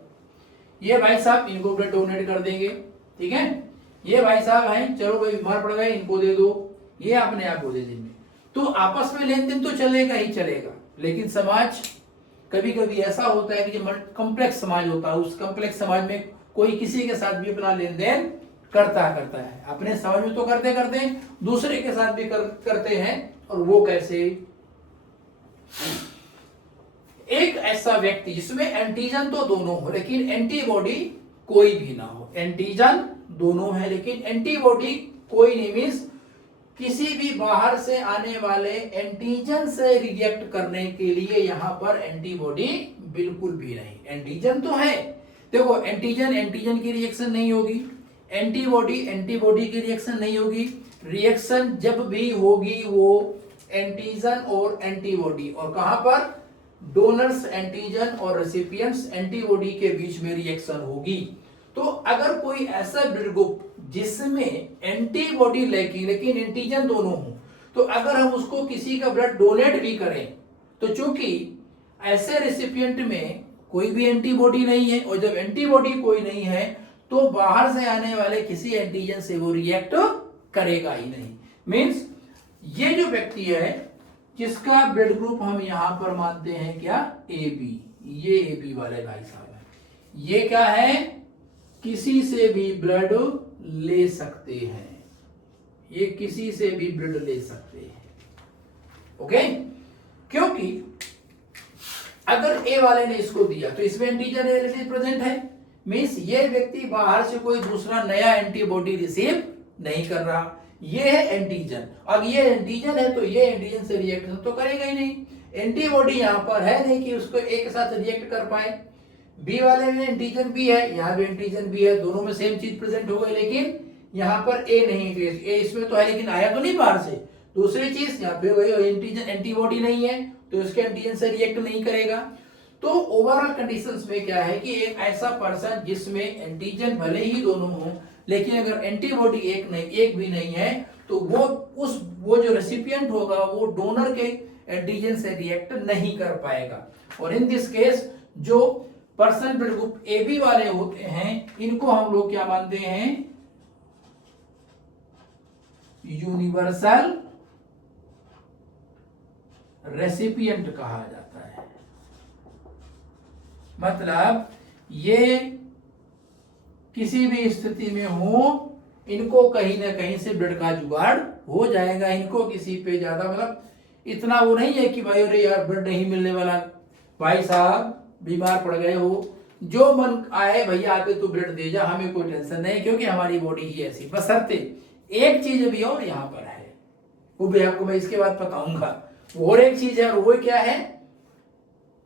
ये भाई साहब इनको ब्लड डोनेट कर देंगे, ठीक है। ये भाई साहब हैं, चलो भाई बीमार पड़ गए, इनको दे दो, ये अपने आप को दे देंगे। तो आपस में लेन देन तो चलेगा ही चलेगा, लेकिन समाज कभी कभी ऐसा होता है कि जो कॉम्प्लेक्स समाज होता है, उस कॉम्प्लेक्स समाज में कोई किसी के साथ भी अपना लेन देन करता है। अपने समाज में तो करते करते दूसरे के साथ भी करते हैं। और वो कैसे? एक ऐसा व्यक्ति जिसमें एंटीजन तो दोनों हो लेकिन एंटीबॉडी कोई भी ना हो। एंटीजन दोनों है लेकिन एंटीबॉडी कोई नहीं, मीन्स किसी भी बाहर से आने वाले एंटीजन से रिएक्ट करने के लिए यहां पर एंटीबॉडी बिल्कुल भी नहीं। एंटीजन तो है, देखो एंटीजन की रिएक्शन नहीं होगी, एंटीबॉडी की रिएक्शन नहीं होगी। रिएक्शन जब भी होगी वो एंटीजन और एंटीबॉडी, और कहां पर? डोनर्स एंटीजन और रेसिपिएंट्स एंटीबॉडी के बीच में रिएक्शन होगी। तो अगर कोई ऐसा ब्लड ग्रुप जिसमें एंटीबॉडी लेकिन एंटीजन दोनों हो, तो अगर हम उसको किसी का ब्लड डोनेट भी करें तो चूंकि ऐसे रेसिपिएंट में कोई भी एंटीबॉडी नहीं है, और जब एंटीबॉडी कोई नहीं है तो बाहर से आने वाले किसी एंटीजन से वो रिएक्ट करेगा ही नहीं। मीन्स ये जो व्यक्ति है जिसका ब्लड ग्रुप हम यहां पर मानते हैं क्या? ए बी, ये ए बी वाले भाई साहब है, ये क्या है? किसी से भी ब्लड ले सकते हैं, ये किसी से भी ब्लड ले सकते हैं। ओके, क्योंकि अगर ए वाले ने इसको दिया तो इसमें एंटीजन एलिमेंट प्रेजेंट है, मींस ये व्यक्ति बाहर से कोई दूसरा नया एंटीबॉडी रिसीव नहीं कर रहा। ये है एंटीजन, अब ये एंटीजन है तो ये एंटीजन से रिएक्शन तो करेगा ही नहीं। एंटीबॉडी यहां पर है नहीं कि उसको एक साथ रिएक्ट कर पाए। बी वाले में एंटीजन भी है, यहाँ भी एंटीजन भी है, दोनों में सेम चीज प्रेजेंट हो गई, लेकिन यहाँ पर ए नहीं है। ए इसमें तो है लेकिन आया तो नहीं बाहर से। दूसरी चीज यहाँ पे वही एंटीजन एंटीबॉडी नहीं है तो इसके एंटीजन से रिएक्ट नहीं करेगा। तो ओवरऑल कंडीशंस में क्या है कि एक ऐसा पर्सन जिसमें एंटीजन भले ही दोनों हो लेकिन अगर एंटीबॉडी एक भी नहीं है तो वो जो रेसिपिएंट होगा वो डोनर के एंटीजन से रिएक्ट नहीं कर पाएगा। और इन दिस केस जो person blood group A B वाले होते हैं इनको हम लोग क्या मानते हैं? यूनिवर्सल रेसिपिएंट कहा जाता है। मतलब ये किसी भी स्थिति में हो इनको कहीं ना कहीं से ब्लड का जुगाड़ हो जाएगा। इनको किसी पे ज्यादा मतलब इतना वो नहीं है कि भाई अरे यार ब्लड नहीं मिलने वाला, भाई साहब बीमार पड़ गए हो, जो मन आए भैया आके तू ब्लड दे जा, हमें कोई टेंशन नहीं क्योंकि हमारी बॉडी ही ऐसी। बशर्ते एक चीज भी और यहाँ पर है, वो भी आपको मैं इसके बाद बताऊंगा। और एक चीज है, और वो क्या है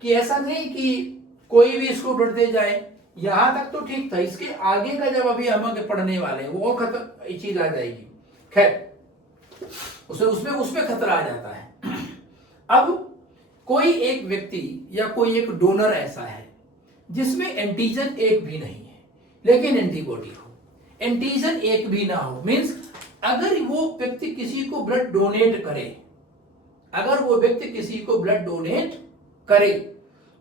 कि ऐसा नहीं कि कोई भी इसको ब्लड दे जाए, यहां तक तो ठीक था, इसके आगे का जब अभी हम पढ़ने वाले हैं वो खतर चीज आ जाएगी। खैर उसमें खतरा आ जाता है। अब कोई एक व्यक्ति या कोई एक डोनर ऐसा है जिसमें एंटीजन एक भी नहीं है लेकिन एंटीबॉडी हो, एंटीजन एक भी ना हो, मींस अगर वो व्यक्ति किसी को ब्लड डोनेट करे, अगर वो व्यक्ति किसी को ब्लड डोनेट करे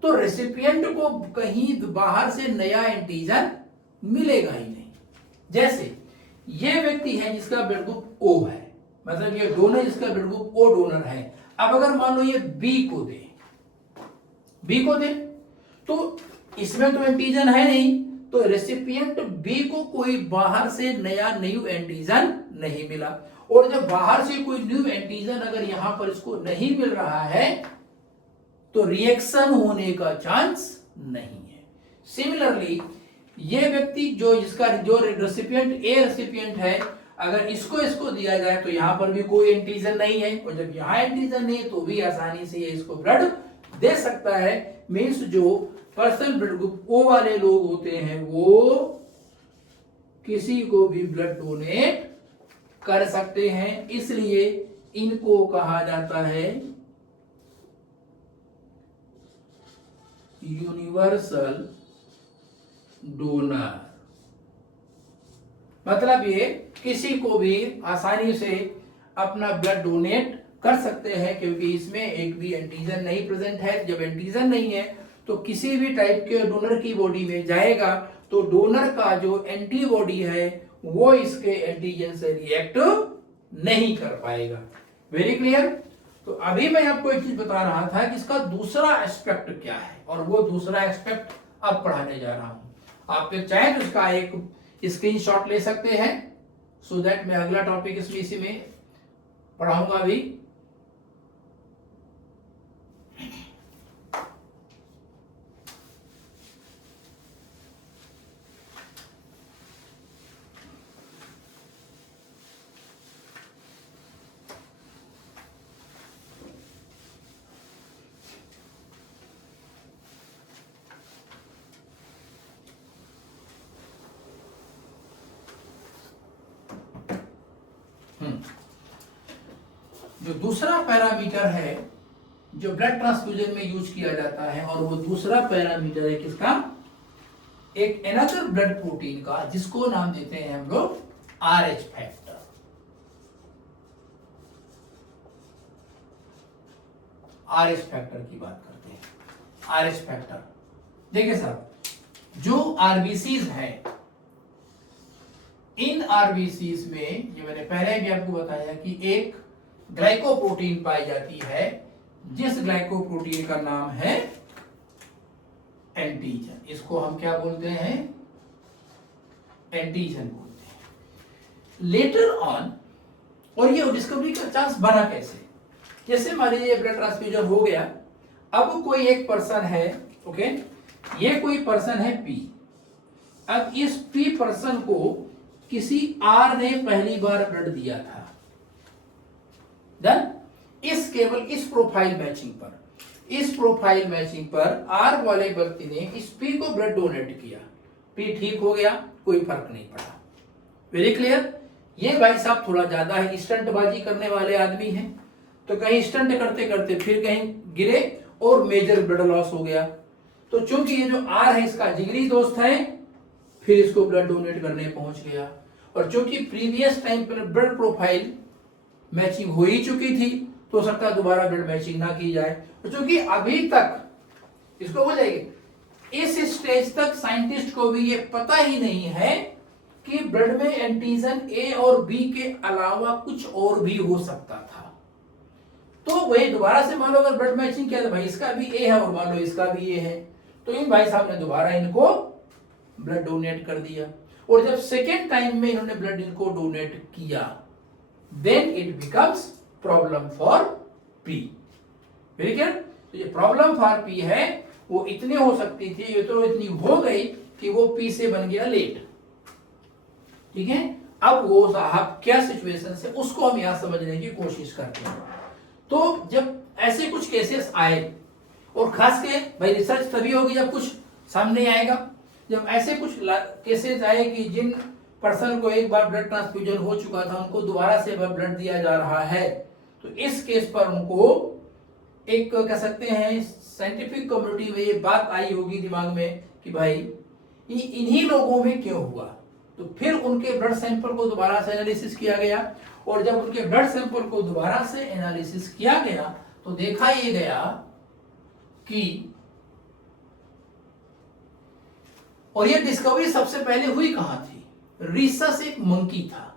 तो रेसिपिएंट को कहीं बाहर से नया एंटीजन मिलेगा ही नहीं। जैसे ये व्यक्ति है जिसका ब्लड ग्रुप ओ है, मतलब ये डोनर जिसका ब्लड ग्रुप ओ डोनर है। अब अगर मान लो ये बी को दे तो इसमें तो एंटीजन है नहीं, तो रेसिपिएंट बी को कोई बाहर से नया न्यू एंटीजन नहीं मिला। और जब बाहर से कोई न्यू एंटीजन अगर यहां पर इसको नहीं मिल रहा है तो रिएक्शन होने का चांस नहीं है। सिमिलरली ये व्यक्ति जो रेसिपिएंट ए रेसिपिएंट है, अगर इसको दिया जाए तो यहां पर भी कोई एंटीजन नहीं है, और जब यहां एंटीजन नहीं है तो भी आसानी से ये इसको ब्लड दे सकता है। मींस जो पर्सन ब्लड ग्रुप ओ वाले लोग होते हैं वो किसी को भी ब्लड डोनेट कर सकते हैं, इसलिए इनको कहा जाता है यूनिवर्सल डोनर। मतलब ये किसी को भी आसानी से अपना ब्लड डोनेट कर सकते हैं, क्योंकि इसमें एक भी एंटीजन नहीं प्रेजेंट है। जब एंटीजन नहीं है तो किसी भी टाइप के डोनर की बॉडी में जाएगा तो डोनर का जो एंटीबॉडी है वो इसके एंटीजन से रिएक्ट नहीं कर पाएगा। Very clear. तो अभी मैं आपको एक चीज बता रहा था कि इसका दूसरा एस्पेक्ट क्या है, और वो दूसरा एस्पेक्ट अब पढ़ाने जा रहा हूं। आप चाहे तो इसका एक स्क्रीनशॉट ले सकते हैं, सो दैट मैं अगला टॉपिक इसमें इसी में पढ़ाऊंगा अभी। जो दूसरा पैरामीटर है जो ब्लड ट्रांसफ्यूजन में यूज किया जाता है, और वो दूसरा पैरामीटर है किसका, एक अनदर ब्लड प्रोटीन का, जिसको नाम देते हैं हम लोग RH फैक्टर। RH फैक्टर की बात करते हैं। RH फैक्टर देखिए साहब, जो आरबीसीज है, इन आरबीसीज में ये मैंने पहले भी आपको बताया कि एक ग्लाइकोप्रोटीन पाई जाती है, जिस ग्लाइकोप्रोटीन का नाम है एंटीजन। इसको हम क्या बोलते हैं, एंटीजन बोलते हैं। लेटर ऑन, और ये डिस्कवरी का चांस बना कैसे, जैसे मान लीजिए ब्लड ट्रांसफ्यूजन हो गया, अब कोई एक पर्सन है, ओके, ये कोई पर्सन है पी। अब इस पी पर्सन को किसी आर ने पहली बार ब्लड दिया था, देन केवल इस प्रोफाइल मैचिंग पर आर वाले व्यक्ति ने इस पी को ब्लड डोनेट किया, पी ठीक हो गया, कोई फर्क नहीं पड़ा। Very clear. ये भाई साहब थोड़ा ज्यादा है, स्टंटबाजी करने वाले आदमी हैं, तो कहीं स्टंट करते करते फिर कहीं गिरे और मेजर ब्लड लॉस हो गया। तो चूंकि ये जो आर है इसका जिगरी दोस्त है, फिर इसको ब्लड डोनेट करने पहुंच गया। और चूंकि प्रीवियस टाइम पर ब्लड प्रोफाइल मैचिंग हो ही चुकी थी, तो हो सकता है दोबारा ब्लड मैचिंग ना की जाए। तो चूंकि अभी तक इसको बोलेंगे, इस स्टेज तक साइंटिस्ट को भी ये पता ही नहीं है कि ब्लड में एंटीजन ए और बी के अलावा कुछ और भी हो सकता था। तो वही दोबारा से मान लो अगर ब्लड मैचिंग किया तो भाई इसका भी ए है और मान लो इसका भी ए है, तो इन भाई साहब ने दोबारा इनको ब्लड डोनेट कर दिया। और जब सेकेंड टाइम में इन्होंने ब्लड इनको डोनेट किया, then it becomes problem for P. Very clear. तो ये प्रॉब्लम फॉर पी है, वो इतनी हो सकती थी, ये तो इतनी हो गई कि वो पी से बन गया लेट। ठीक है, अब वो साहब क्या सिचुएशन है उसको हम यहां समझने की कोशिश करते हैं। तो जब ऐसे कुछ केसेस आए, और खास के भाई रिसर्च तभी होगी जब कुछ सामने आएगा, जब ऐसे कुछ केसेस आए कि जिन पर्सन को एक बार ब्लड ट्रांसफ्यूजन हो चुका था उनको दोबारा से ब्लड दिया जा रहा है, तो इस केस पर उनको एक कह सकते हैं साइंटिफिक कम्युनिटी में ये बात आई होगी दिमाग में कि भाई इन्हीं लोगों में क्यों हुआ। तो फिर उनके ब्लड सैंपल को दोबारा से एनालिसिस किया गया, और जब उनके ब्लड सैंपल को दोबारा से एनालिसिस किया गया तो देखा ये गया कि, और ये डिस्कवरी सबसे पहले हुई कहां थी, रीसस एक मंकी था,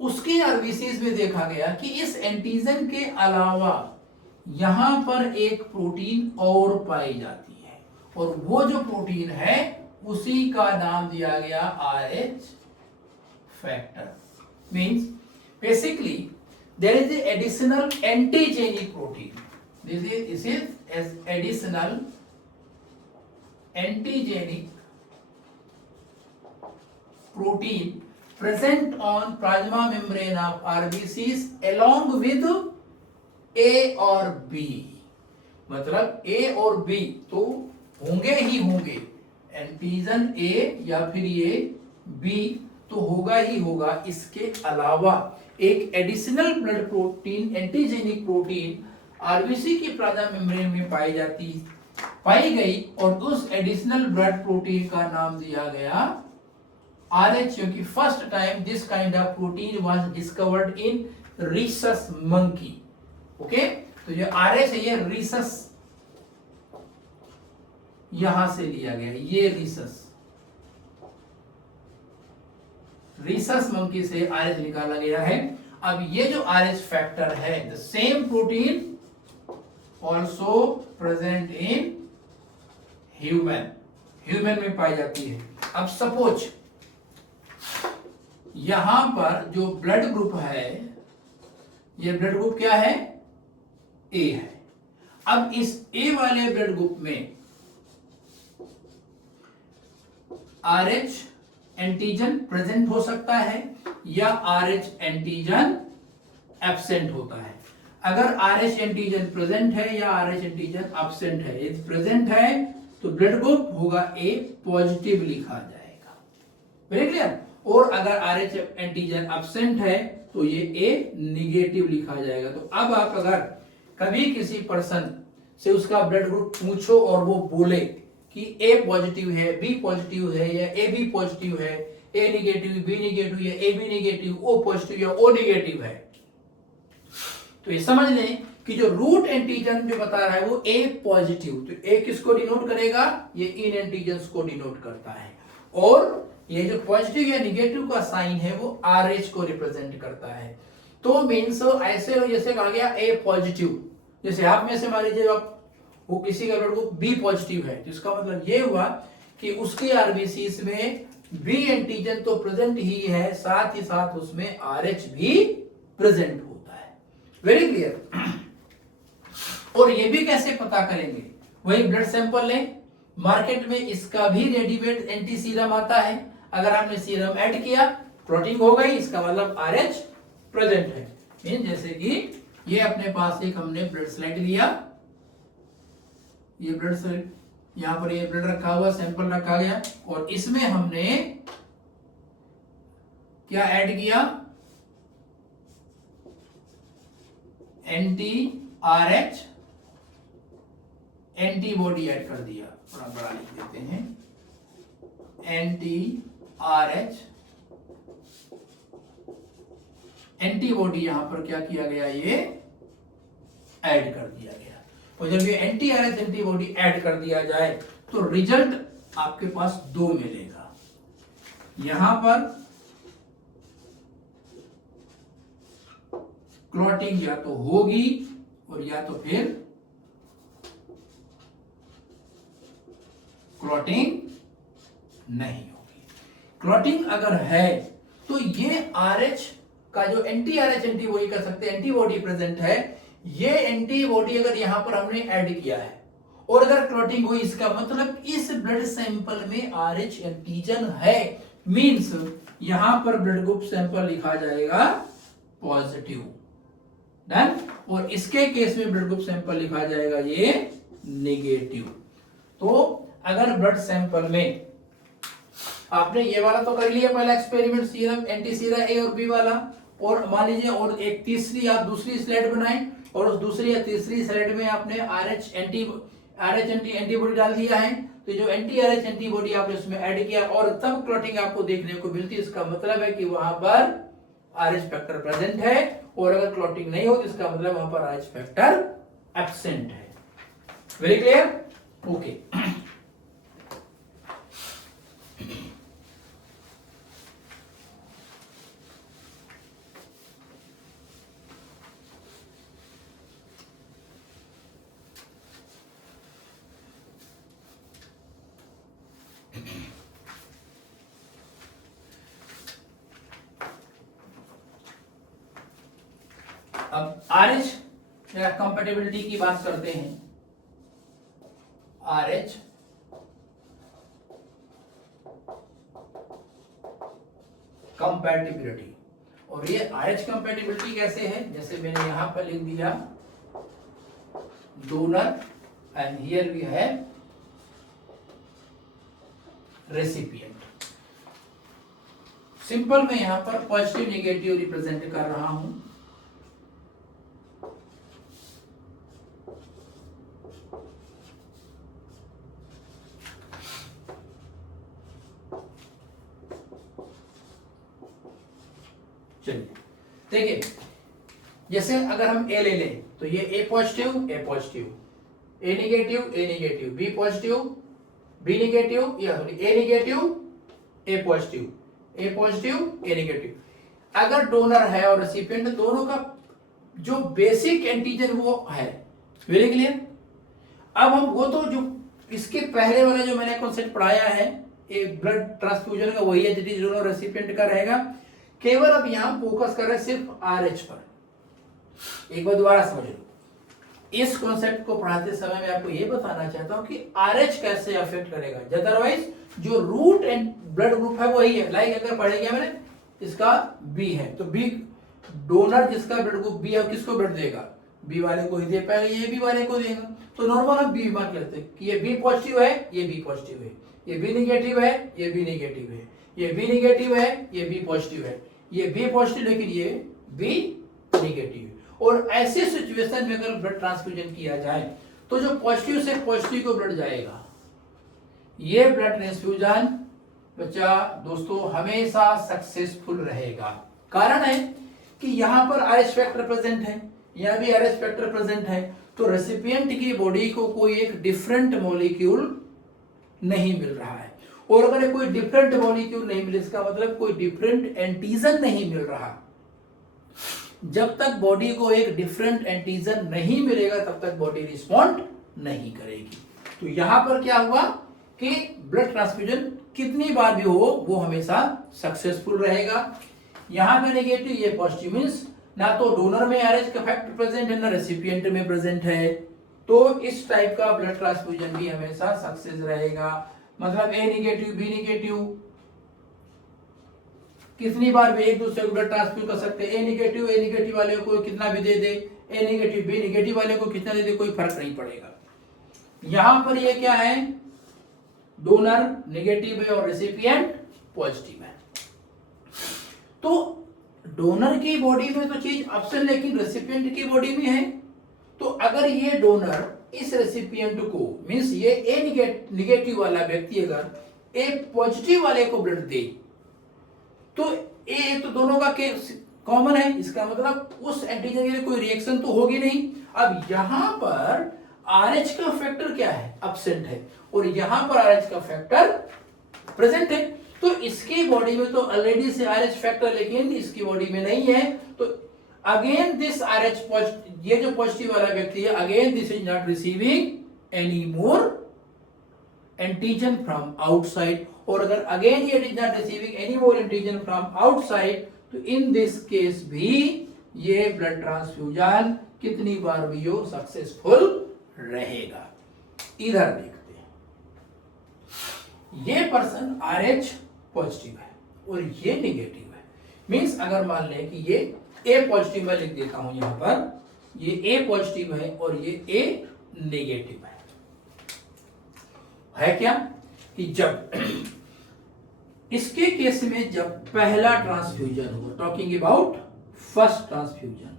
उसके आरबीसीज में देखा गया कि इस एंटीजन के अलावा यहां पर एक प्रोटीन और पाई जाती है, और वो जो प्रोटीन है उसी का नाम दिया गया RH factor. Means basically there is a additional antigenic protein, this is additional antigenic protein present on plasma membrane of RBCs along with A और B। मतलब A और B तो होंगे ही होंगे, एंटीजन A या फिर ये B तो होगा ही होगा। इसके अलावा एक additional blood protein, antigenic protein RBC की प्लाज्मा मेम्ब्रेन में पाई गई और उस एडिशनल ब्लड प्रोटीन का नाम दिया गया RH, क्योंकि first time this kind of protein was discovered in Rhesus monkey. Okay, तो ये RH है, ये रीसस यहां से लिया गया है, ये रीसस मंकी से RH निकाला गया है। अब ये जो RH फैक्टर है, the same protein also present in human में पाई जाती है। अब सपोज यहां पर जो ब्लड ग्रुप है, ये ब्लड ग्रुप क्या है? ए है। अब इस ए वाले ब्लड ग्रुप में RH एंटीजन प्रेजेंट हो सकता है या RH एंटीजन एब्सेंट होता है। अगर RH एंटीजन प्रेजेंट है या RH एंटीजन एब्सेंट है, यदि प्रेजेंट है तो ब्लड ग्रुप होगा ए पॉजिटिव लिखा जाएगा। Very clear. और अगर RH एंटीजन एब्सेंट है तो ये ए निगेटिव लिखा जाएगा। तो अब आप अगर कभी किसी पर्सन से उसका ब्लड ग्रुप पूछो और वो बोले कि ए पॉजिटिव है, बी पॉजिटिव है या ए बी पॉजिटिव है, ए निगेटिव, बी निगेटिव या A B negative, O positive या ओ निगेटिव है, तो ये समझ लें कि जो रूट एंटीजन जो बता रहा है वो ए पॉजिटिव, तो ए किसको डिनोट करेगा? ये इन एंटीजन्स को डिनोट करता है। और ये जो पॉजिटिव या निगेटिव का साइन है वो RH को रिप्रेजेंट करता है। तो मीन्स ऐसे जैसे कहा गया ए पॉजिटिव, जैसे आप में से मान लीजिए आप वो किसी का ब्लड ग्रुप बी पॉजिटिव है, तो इसका मतलब ये हुआ कि उसके आरबीसीज में बी एंटीजन तो प्रेजेंट ही है, साथ ही साथ उसमें RH भी प्रेजेंट होता है। Very clear. और ये भी कैसे पता करेंगे? वही ब्लड सैंपल लें, मार्केट में इसका भी रेडीमेड एंटी सीरम आता है, अगर आपने सीरम ऐड किया प्रोटीन हो गई, इसका मतलब RH प्रेजेंट है। मीन जैसे कि ये अपने पास एक हमने ब्लड स्लाइड लिया, ये ब्लड स्लाइड यहां पर ये ब्लड रखा हुआ, सैंपल रखा गया और इसमें हमने क्या ऐड किया? एंटी RH एंटीबॉडी ऐड कर दिया। थोड़ा बड़ा लिख देते हैं, एंटी RH एंटीबॉडी यहां पर क्या किया गया? ये ऐड कर दिया गया। और जब ये एंटी RH एंटीबॉडी ऐड कर दिया जाए तो रिजल्ट आपके पास दो मिलेगा। यहां पर क्लॉटिंग या तो होगी और या तो फिर क्लॉटिंग नहीं होगी। क्लॉटिंग अगर है तो ये RH का जो एंटी RH एंटीबॉडी कर सकते हैं, एंटीबॉडी प्रेजेंट है, ये एंटीबॉडी अगर यहां पर हमने ऐड किया है और अगर क्लॉटिंग हुई, इसका मतलब इस ब्लड सैंपल में RH एंटीजन है। मींस यहां पर ब्लड ग्रुप सैंपल लिखा जाएगा पॉजिटिव। डन। और इसके केस में ब्लड ग्रुप सैंपल लिखा जाएगा ये नेगेटिव। तो अगर ब्लड सैंपल में आपने ये वाला तो कर लिया पहला एक्सपेरिमेंट, सीरम एंटी सीरा ए और बी वाला, और मान लीजिए और एक तीसरी आप दूसरी स्लाइड बनाएं और उस दूसरी या तीसरी स्लाइड में आपने RH एंटीबॉडी डाल दिया है, तो जो एंटी RH एंटीबॉडी आपने उसमें ऐड किया और तब क्लॉटिंग आपको देखने को मिलती है, इसका मतलब है कि वहां पर RH फैक्टर प्रेजेंट है। और अगर क्लॉटिंग नहीं हो तो इसका मतलब वहां पर RH फैक्टर एब्सेंट है। Very clear? ओके। अब RH या कंपैटिबिलिटी की बात करते हैं। RH कंपैटिबिलिटी, और ये RH कंपैटिबिलिटी कैसे है? जैसे मैंने यहां पर लिख दिया donor and here we have recipient. Simple मैं यहां पर पॉजिटिव नेगेटिव रिप्रेजेंट कर रहा हूं। चलिए देखिए, जैसे अगर हम ए ले लें तो ये A positive, A positive, A negative, B positive, B negative, या A negative, A positive, A negative. अगर डोनर है और रेसिपिएंट, दोनों का जो बेसिक एंटीजन वो है। Very clear. अब हम वो तो जो इसके पहले वाला जो मैंने कॉन्सेप्ट पढ़ाया है एक ब्लड ट्रांसफ्यूजन का, वही है जिस डोनर रेसिपिएंट का रहेगा। केवल अब यहां फोकस कर रहे हैं सिर्फ आरएच पर। एक बार दोबारा समझ लो, इस कॉन्सेप्ट को पढ़ाते समय मैं आपको यह बताना चाहता हूं कि आरएच कैसे अफेक्ट करेगा। अदरवाइज जो रूट एंड ब्लड ग्रुप है वही है। लाइक अगर पढ़े गया मैंने, इसका बी है तो बी डोनर जिसका ब्लड ग्रुप बी है किसको ब्लड देगा? बी वाले को ही दे पाएगा, ये बी वाले को देगा। तो नॉर्मल हम बी मार्क लेते हैं कि ये बी पॉजिटिव है, ये बी पॉजिटिव है, ये बी नेगेटिव है, ये बी नेगेटिव है, ये बी नेगेटिव है, ये बी पॉजिटिव है, ये बी पॉजिटिव लेकिन ये बी नेगेटिव है। और ऐसे सिचुएशन में अगर ब्लड ट्रांसफ्यूजन किया जाए तो जो पॉजिटिव से पॉजिटिव को ब्लड जाएगा, ये ब्लड ट्रांसफ्यूजन बच्चा दोस्तों हमेशा सक्सेसफुल रहेगा। कारण है कि यहां पर आरएच फैक्टर प्रेजेंट है, यहां भी आरएच फैक्टर प्रेजेंट है, तो रेसिपिएंट की बॉडी को कोई एक डिफरेंट मॉलिक्यूल नहीं मिल रहा है। और अगर कोई डिफरेंट मॉलिक्यूल नहीं मिले, इसका मतलब कोई डिफरेंट एंटीजन नहीं मिल रहा। जब तक बॉडी को एक डिफरेंट एंटीजन नहीं मिलेगा तब तक बॉडी रिस्पॉन्ड नहीं करेगी। तो यहां पर क्या हुआ कि ब्लड ट्रांसफ्यूजन कितनी बार भी हो वो हमेशा सक्सेसफुल रहेगा। यहां पे नेगेटिव, ये पॉजिटिव, मींस ना तो डोनर में आरएच का फैक्टर प्रेजेंट है ना रेसिपिएंट में प्रेजेंट है। तो इस टाइप का ब्लड ट्रांसफ्यूजन भी हमेशा सक्सेस रहेगा। मतलब ए नेगेटिव बी नेगेटिव कितनी बार भी एक दूसरे को ब्लड ट्रांसफ्यूज कर सकते हैं। ए नेगेटिव वाले को कितना भी दे दे, ए नेगेटिव बी नेगेटिव वाले को कितना दे दे, कोई फर्क नहीं पड़ेगा। यहां पर ये क्या है, डोनर नेगेटिव है और रेसिपिएंट पॉजिटिव है। तो डोनर की बॉडी में तो चीज ऑप्शन, लेकिन रेसिपिएंट की बॉडी में है। तो अगर ये डोनर इस रेसिपिएंट को, मींस ये ए नेगेटिव वाला व्यक्ति अगर ए पॉजिटिव वाले को ब्लड दे तो ए तो दोनों का कॉमन है, इसका मतलब उस एंटीजन के लिए कोई रिएक्शन तो होगी नहीं। अब यहां पर आरएच का फैक्टर क्या है, एब्सेंट है, और यहां पर आरएच का फैक्टर प्रेजेंट है। तो इसकी बॉडी में तो ऑलरेडी से आरएच फैक्टर, लेकिन इसकी बॉडी में नहीं है। तो अगेन दिस आरएच पॉजिटिव, ये जो पॉजिटिव वाला व्यक्ति है, again this is not receiving any more antigen from outside. और अगर अगेन ये is not receiving any more antigen from outside, तो इन दिस केस भी ये ब्लड ट्रांसफ्यूजन कितनी बार भी हो सक्सेसफुल रहेगा। इधर देखते हैं, ये पर्सन आरएच पॉजिटिव है और ये नेगेटिव है। मींस अगर मान लें कि ये ए पॉजिटिव मैं लिख देता हूं, यहां पर ये ए पॉजिटिव है और ये ए नेगेटिव है क्या कि जब इसके केस में जब पहला ट्रांसफ्यूजन हुआ, टॉकिंग अबाउट फर्स्ट ट्रांसफ्यूजन,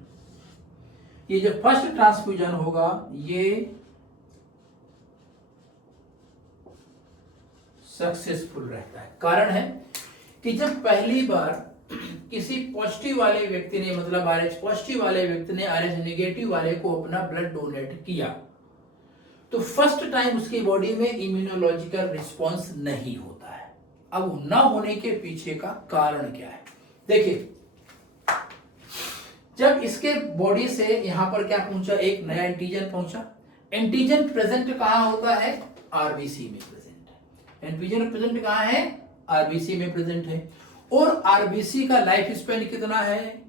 ये जो फर्स्ट ट्रांसफ्यूजन होगा ये सक्सेसफुल रहता है। कारण है कि जब पहली बार किसी पॉजिटिव वाले व्यक्ति ने, मतलब आरएच पॉजिटिव वाले व्यक्ति ने आरएच नेगेटिव वाले को अपना ब्लड डोनेट किया, तो फर्स्ट टाइम उसकी बॉडी में इम्यूनोलॉजिकल रिस्पॉन्स नहीं होता है। अब न होने के पीछे का कारण क्या है, देखिए जब इसके बॉडी से यहां पर क्या पहुंचा, एक नया एंटीजन पहुंचा। एंटीजन प्रेजेंट कहां होता है, आरबीसी में प्रेजेंट है। एंटीजन प्रेजेंट कहां है, आरबीसी में प्रेजेंट है। और आरबीसी का लाइफ स्पेन कितना है,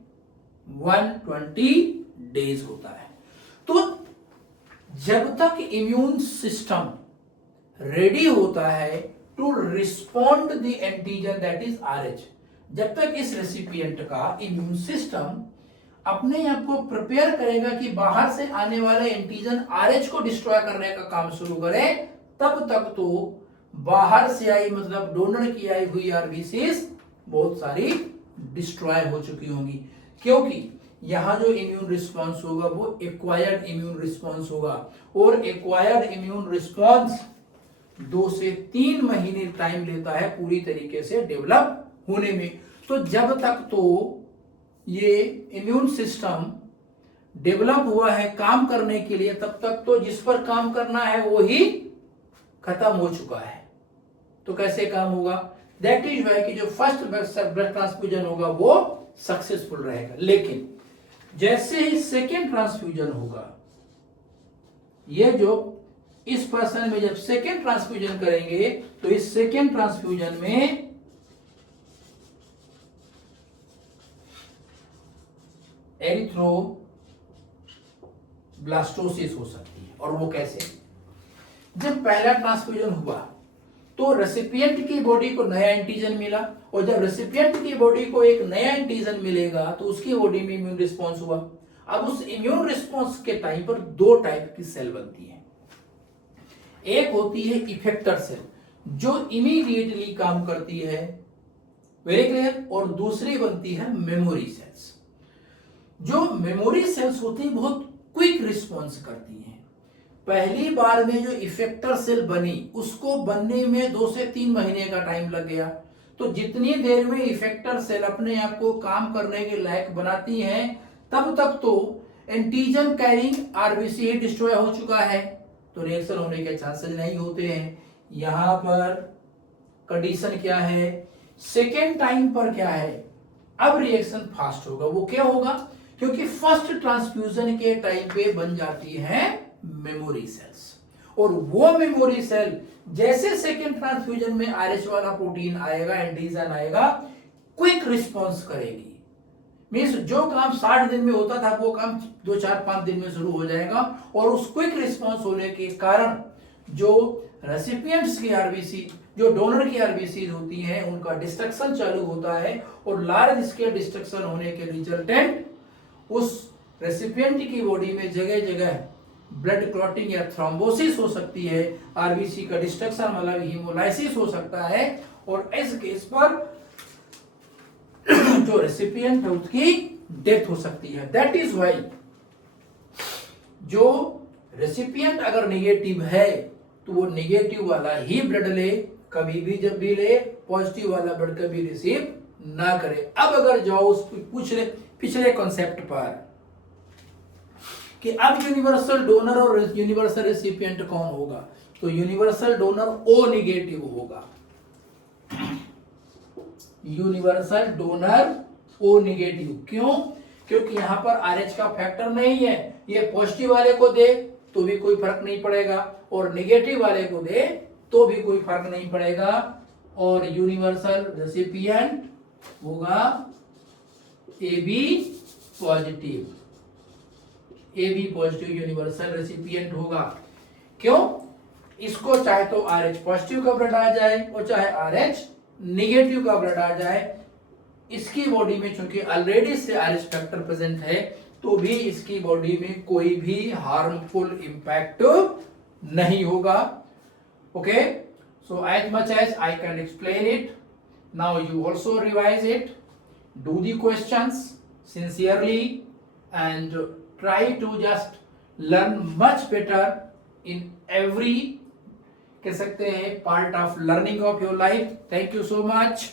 120 डेज होता है। तो जब तक इम्यून सिस्टम रेडी होता है to respond the antigen that is RH, जब तक इस रेसिपिएंट का इम्यून सिस्टम अपने आप को प्रिपेयर करेगा कि बाहर से आने वाले एंटीजन आरएच को डिस्ट्रॉय करने का काम शुरू करे, तब तक तो बाहर से आई, मतलब डोनर की आई हुई आरबीसीज बहुत सारी डिस्ट्रॉय हो चुकी होंगी, क्योंकि यहां जो इम्यून रिस्पॉन्स होगा वो एक्वायर्ड इम्यून रिस्पॉन्स होगा, और एक्वायर्ड इम्यून रिस्पॉन्स 2 से 3 महीने टाइम लेता है पूरी तरीके से डेवलप होने में। तो जब तक तो ये इम्यून सिस्टम डेवलप हुआ है काम करने के लिए, तब तक तो जिस पर काम करना है वो ही खत्म हो चुका है। तो कैसे काम होगा? दैट इज वाई कि जो फर्स्ट ब्लड ट्रांसफ्यूजन होगा वो सक्सेसफुल रहेगा। लेकिन जैसे ही सेकेंड ट्रांसफ्यूजन होगा, ये जो इस पर्सन में जब सेकेंड ट्रांसफ्यूजन करेंगे, तो इस सेकेंड ट्रांसफ्यूजन में एरिथ्रोब्लास्टोसिस हो सकती है। और वो कैसे? जब पहला ट्रांसफ्यूजन हुआ तो रेसिपिएंट की बॉडी को नया एंटीजन मिला, और जब रेसिपिएंट की बॉडी को एक नया एंटीजन मिलेगा तो उसकी बॉडी में इम्यून रिस्पॉन्स हुआ। अब उस इम्यून रिस्पॉन्स के टाइम पर 2 टाइप की सेल बनती है। एक होती है इफेक्टर सेल जो इमीडिएटली काम करती है, वेरी क्लियर, और दूसरी बनती है मेमोरी सेल्स। जो मेमोरी सेल्स होती है बहुत क्विक रिस्पॉन्स करती हैं। पहली बार में जो इफेक्टर सेल बनी उसको बनने में 2 से 3 महीने का टाइम लग गया। तो जितनी देर में इफेक्टर सेल अपने आप को काम करने के लायक बनाती हैं, तब तक तो एंटीजन कैरिंग आरबीसी ही डिस्ट्रॉय हो चुका है, तो रिएक्शन होने के चांसेस नहीं होते हैं। यहां पर कंडीशन क्या है? सेकेंड टाइम पर क्या है? अब रिएक्शन फास्ट होगा। वो क्या होगा? क्योंकि फर्स्ट ट्रांसफ्यूजन के टाइम पे बन जाती है मेमोरी सेल्स, और वो मेमोरी सेल जैसे सेकेंड ट्रांसफ्यूजन में आरएच वाला प्रोटीन आएगा, एंटीजन आएगा, क्विक रिस्पॉन्स करेगी। मीन्स जो काम 60 दिन में होता था वो काम 2, 4, 5 दिन में शुरू हो जाएगा। और उस क्विक रिस्पॉन्स होने के कारण जो रेसिपिएंट्स की आरबीसी, जो डोनर की आरबीसी होती हैं, उनका डिस्ट्रक्शन चालू होता है, और लार्ज स्केल डिस्ट्रक्शन होने के रिजल्टेंट उस रेसिपिएंट की बॉडी में जगह जगह ब्लड क्लॉटिंग या थ्रोम्बोसिस हो सकती है, आरबीसी का डिस्ट्रक्शन मतलब हीमोलाइसिस हो सकता है, और इस केस पर जो रेसिपिएंट है उसकी डेथ हो सकती है। दैट इज वाई जो रेसिपिएंट अगर नेगेटिव है तो वो नेगेटिव वाला ही ब्लड ले, कभी भी जब भी ले, पॉजिटिव वाला ब्लड कभी रिसीव ना करे। अब अगर जाओ उस पिछले कॉन्सेप्ट पर कि अब यूनिवर्सल डोनर और यूनिवर्सल रेसिपिएंट कौन होगा, तो यूनिवर्सल डोनर ओ नेगेटिव होगा। यूनिवर्सल डोनर ओ नेगेटिव क्यों? क्योंकि यहां पर आरएच का फैक्टर नहीं है। ये पॉजिटिव वाले को दे तो भी कोई फर्क नहीं पड़ेगा, और नेगेटिव वाले को दे तो भी कोई फर्क नहीं पड़ेगा, और यूनिवर्सल रेसिपिएंट होगा A B positive. A B positive universal recipient होगा। क्यों? इसको चाहे तो आरएच पॉजिटिव का ब्लड आ जाए और चाहे आरएच नेगेटिव का ब्लड आ जाए, इसकी बॉडी में चूंकि ऑलरेडी से आरएच फैक्टर प्रेजेंट है, तो भी इसकी बॉडी में कोई भी हार्मफुल इंपैक्ट नहीं होगा। Okay, so as much as I can explain it, now you also revise it, do the questions sincerely and try to just learn much better in every कह सकते हैं part of learning of your life. Thank you so much.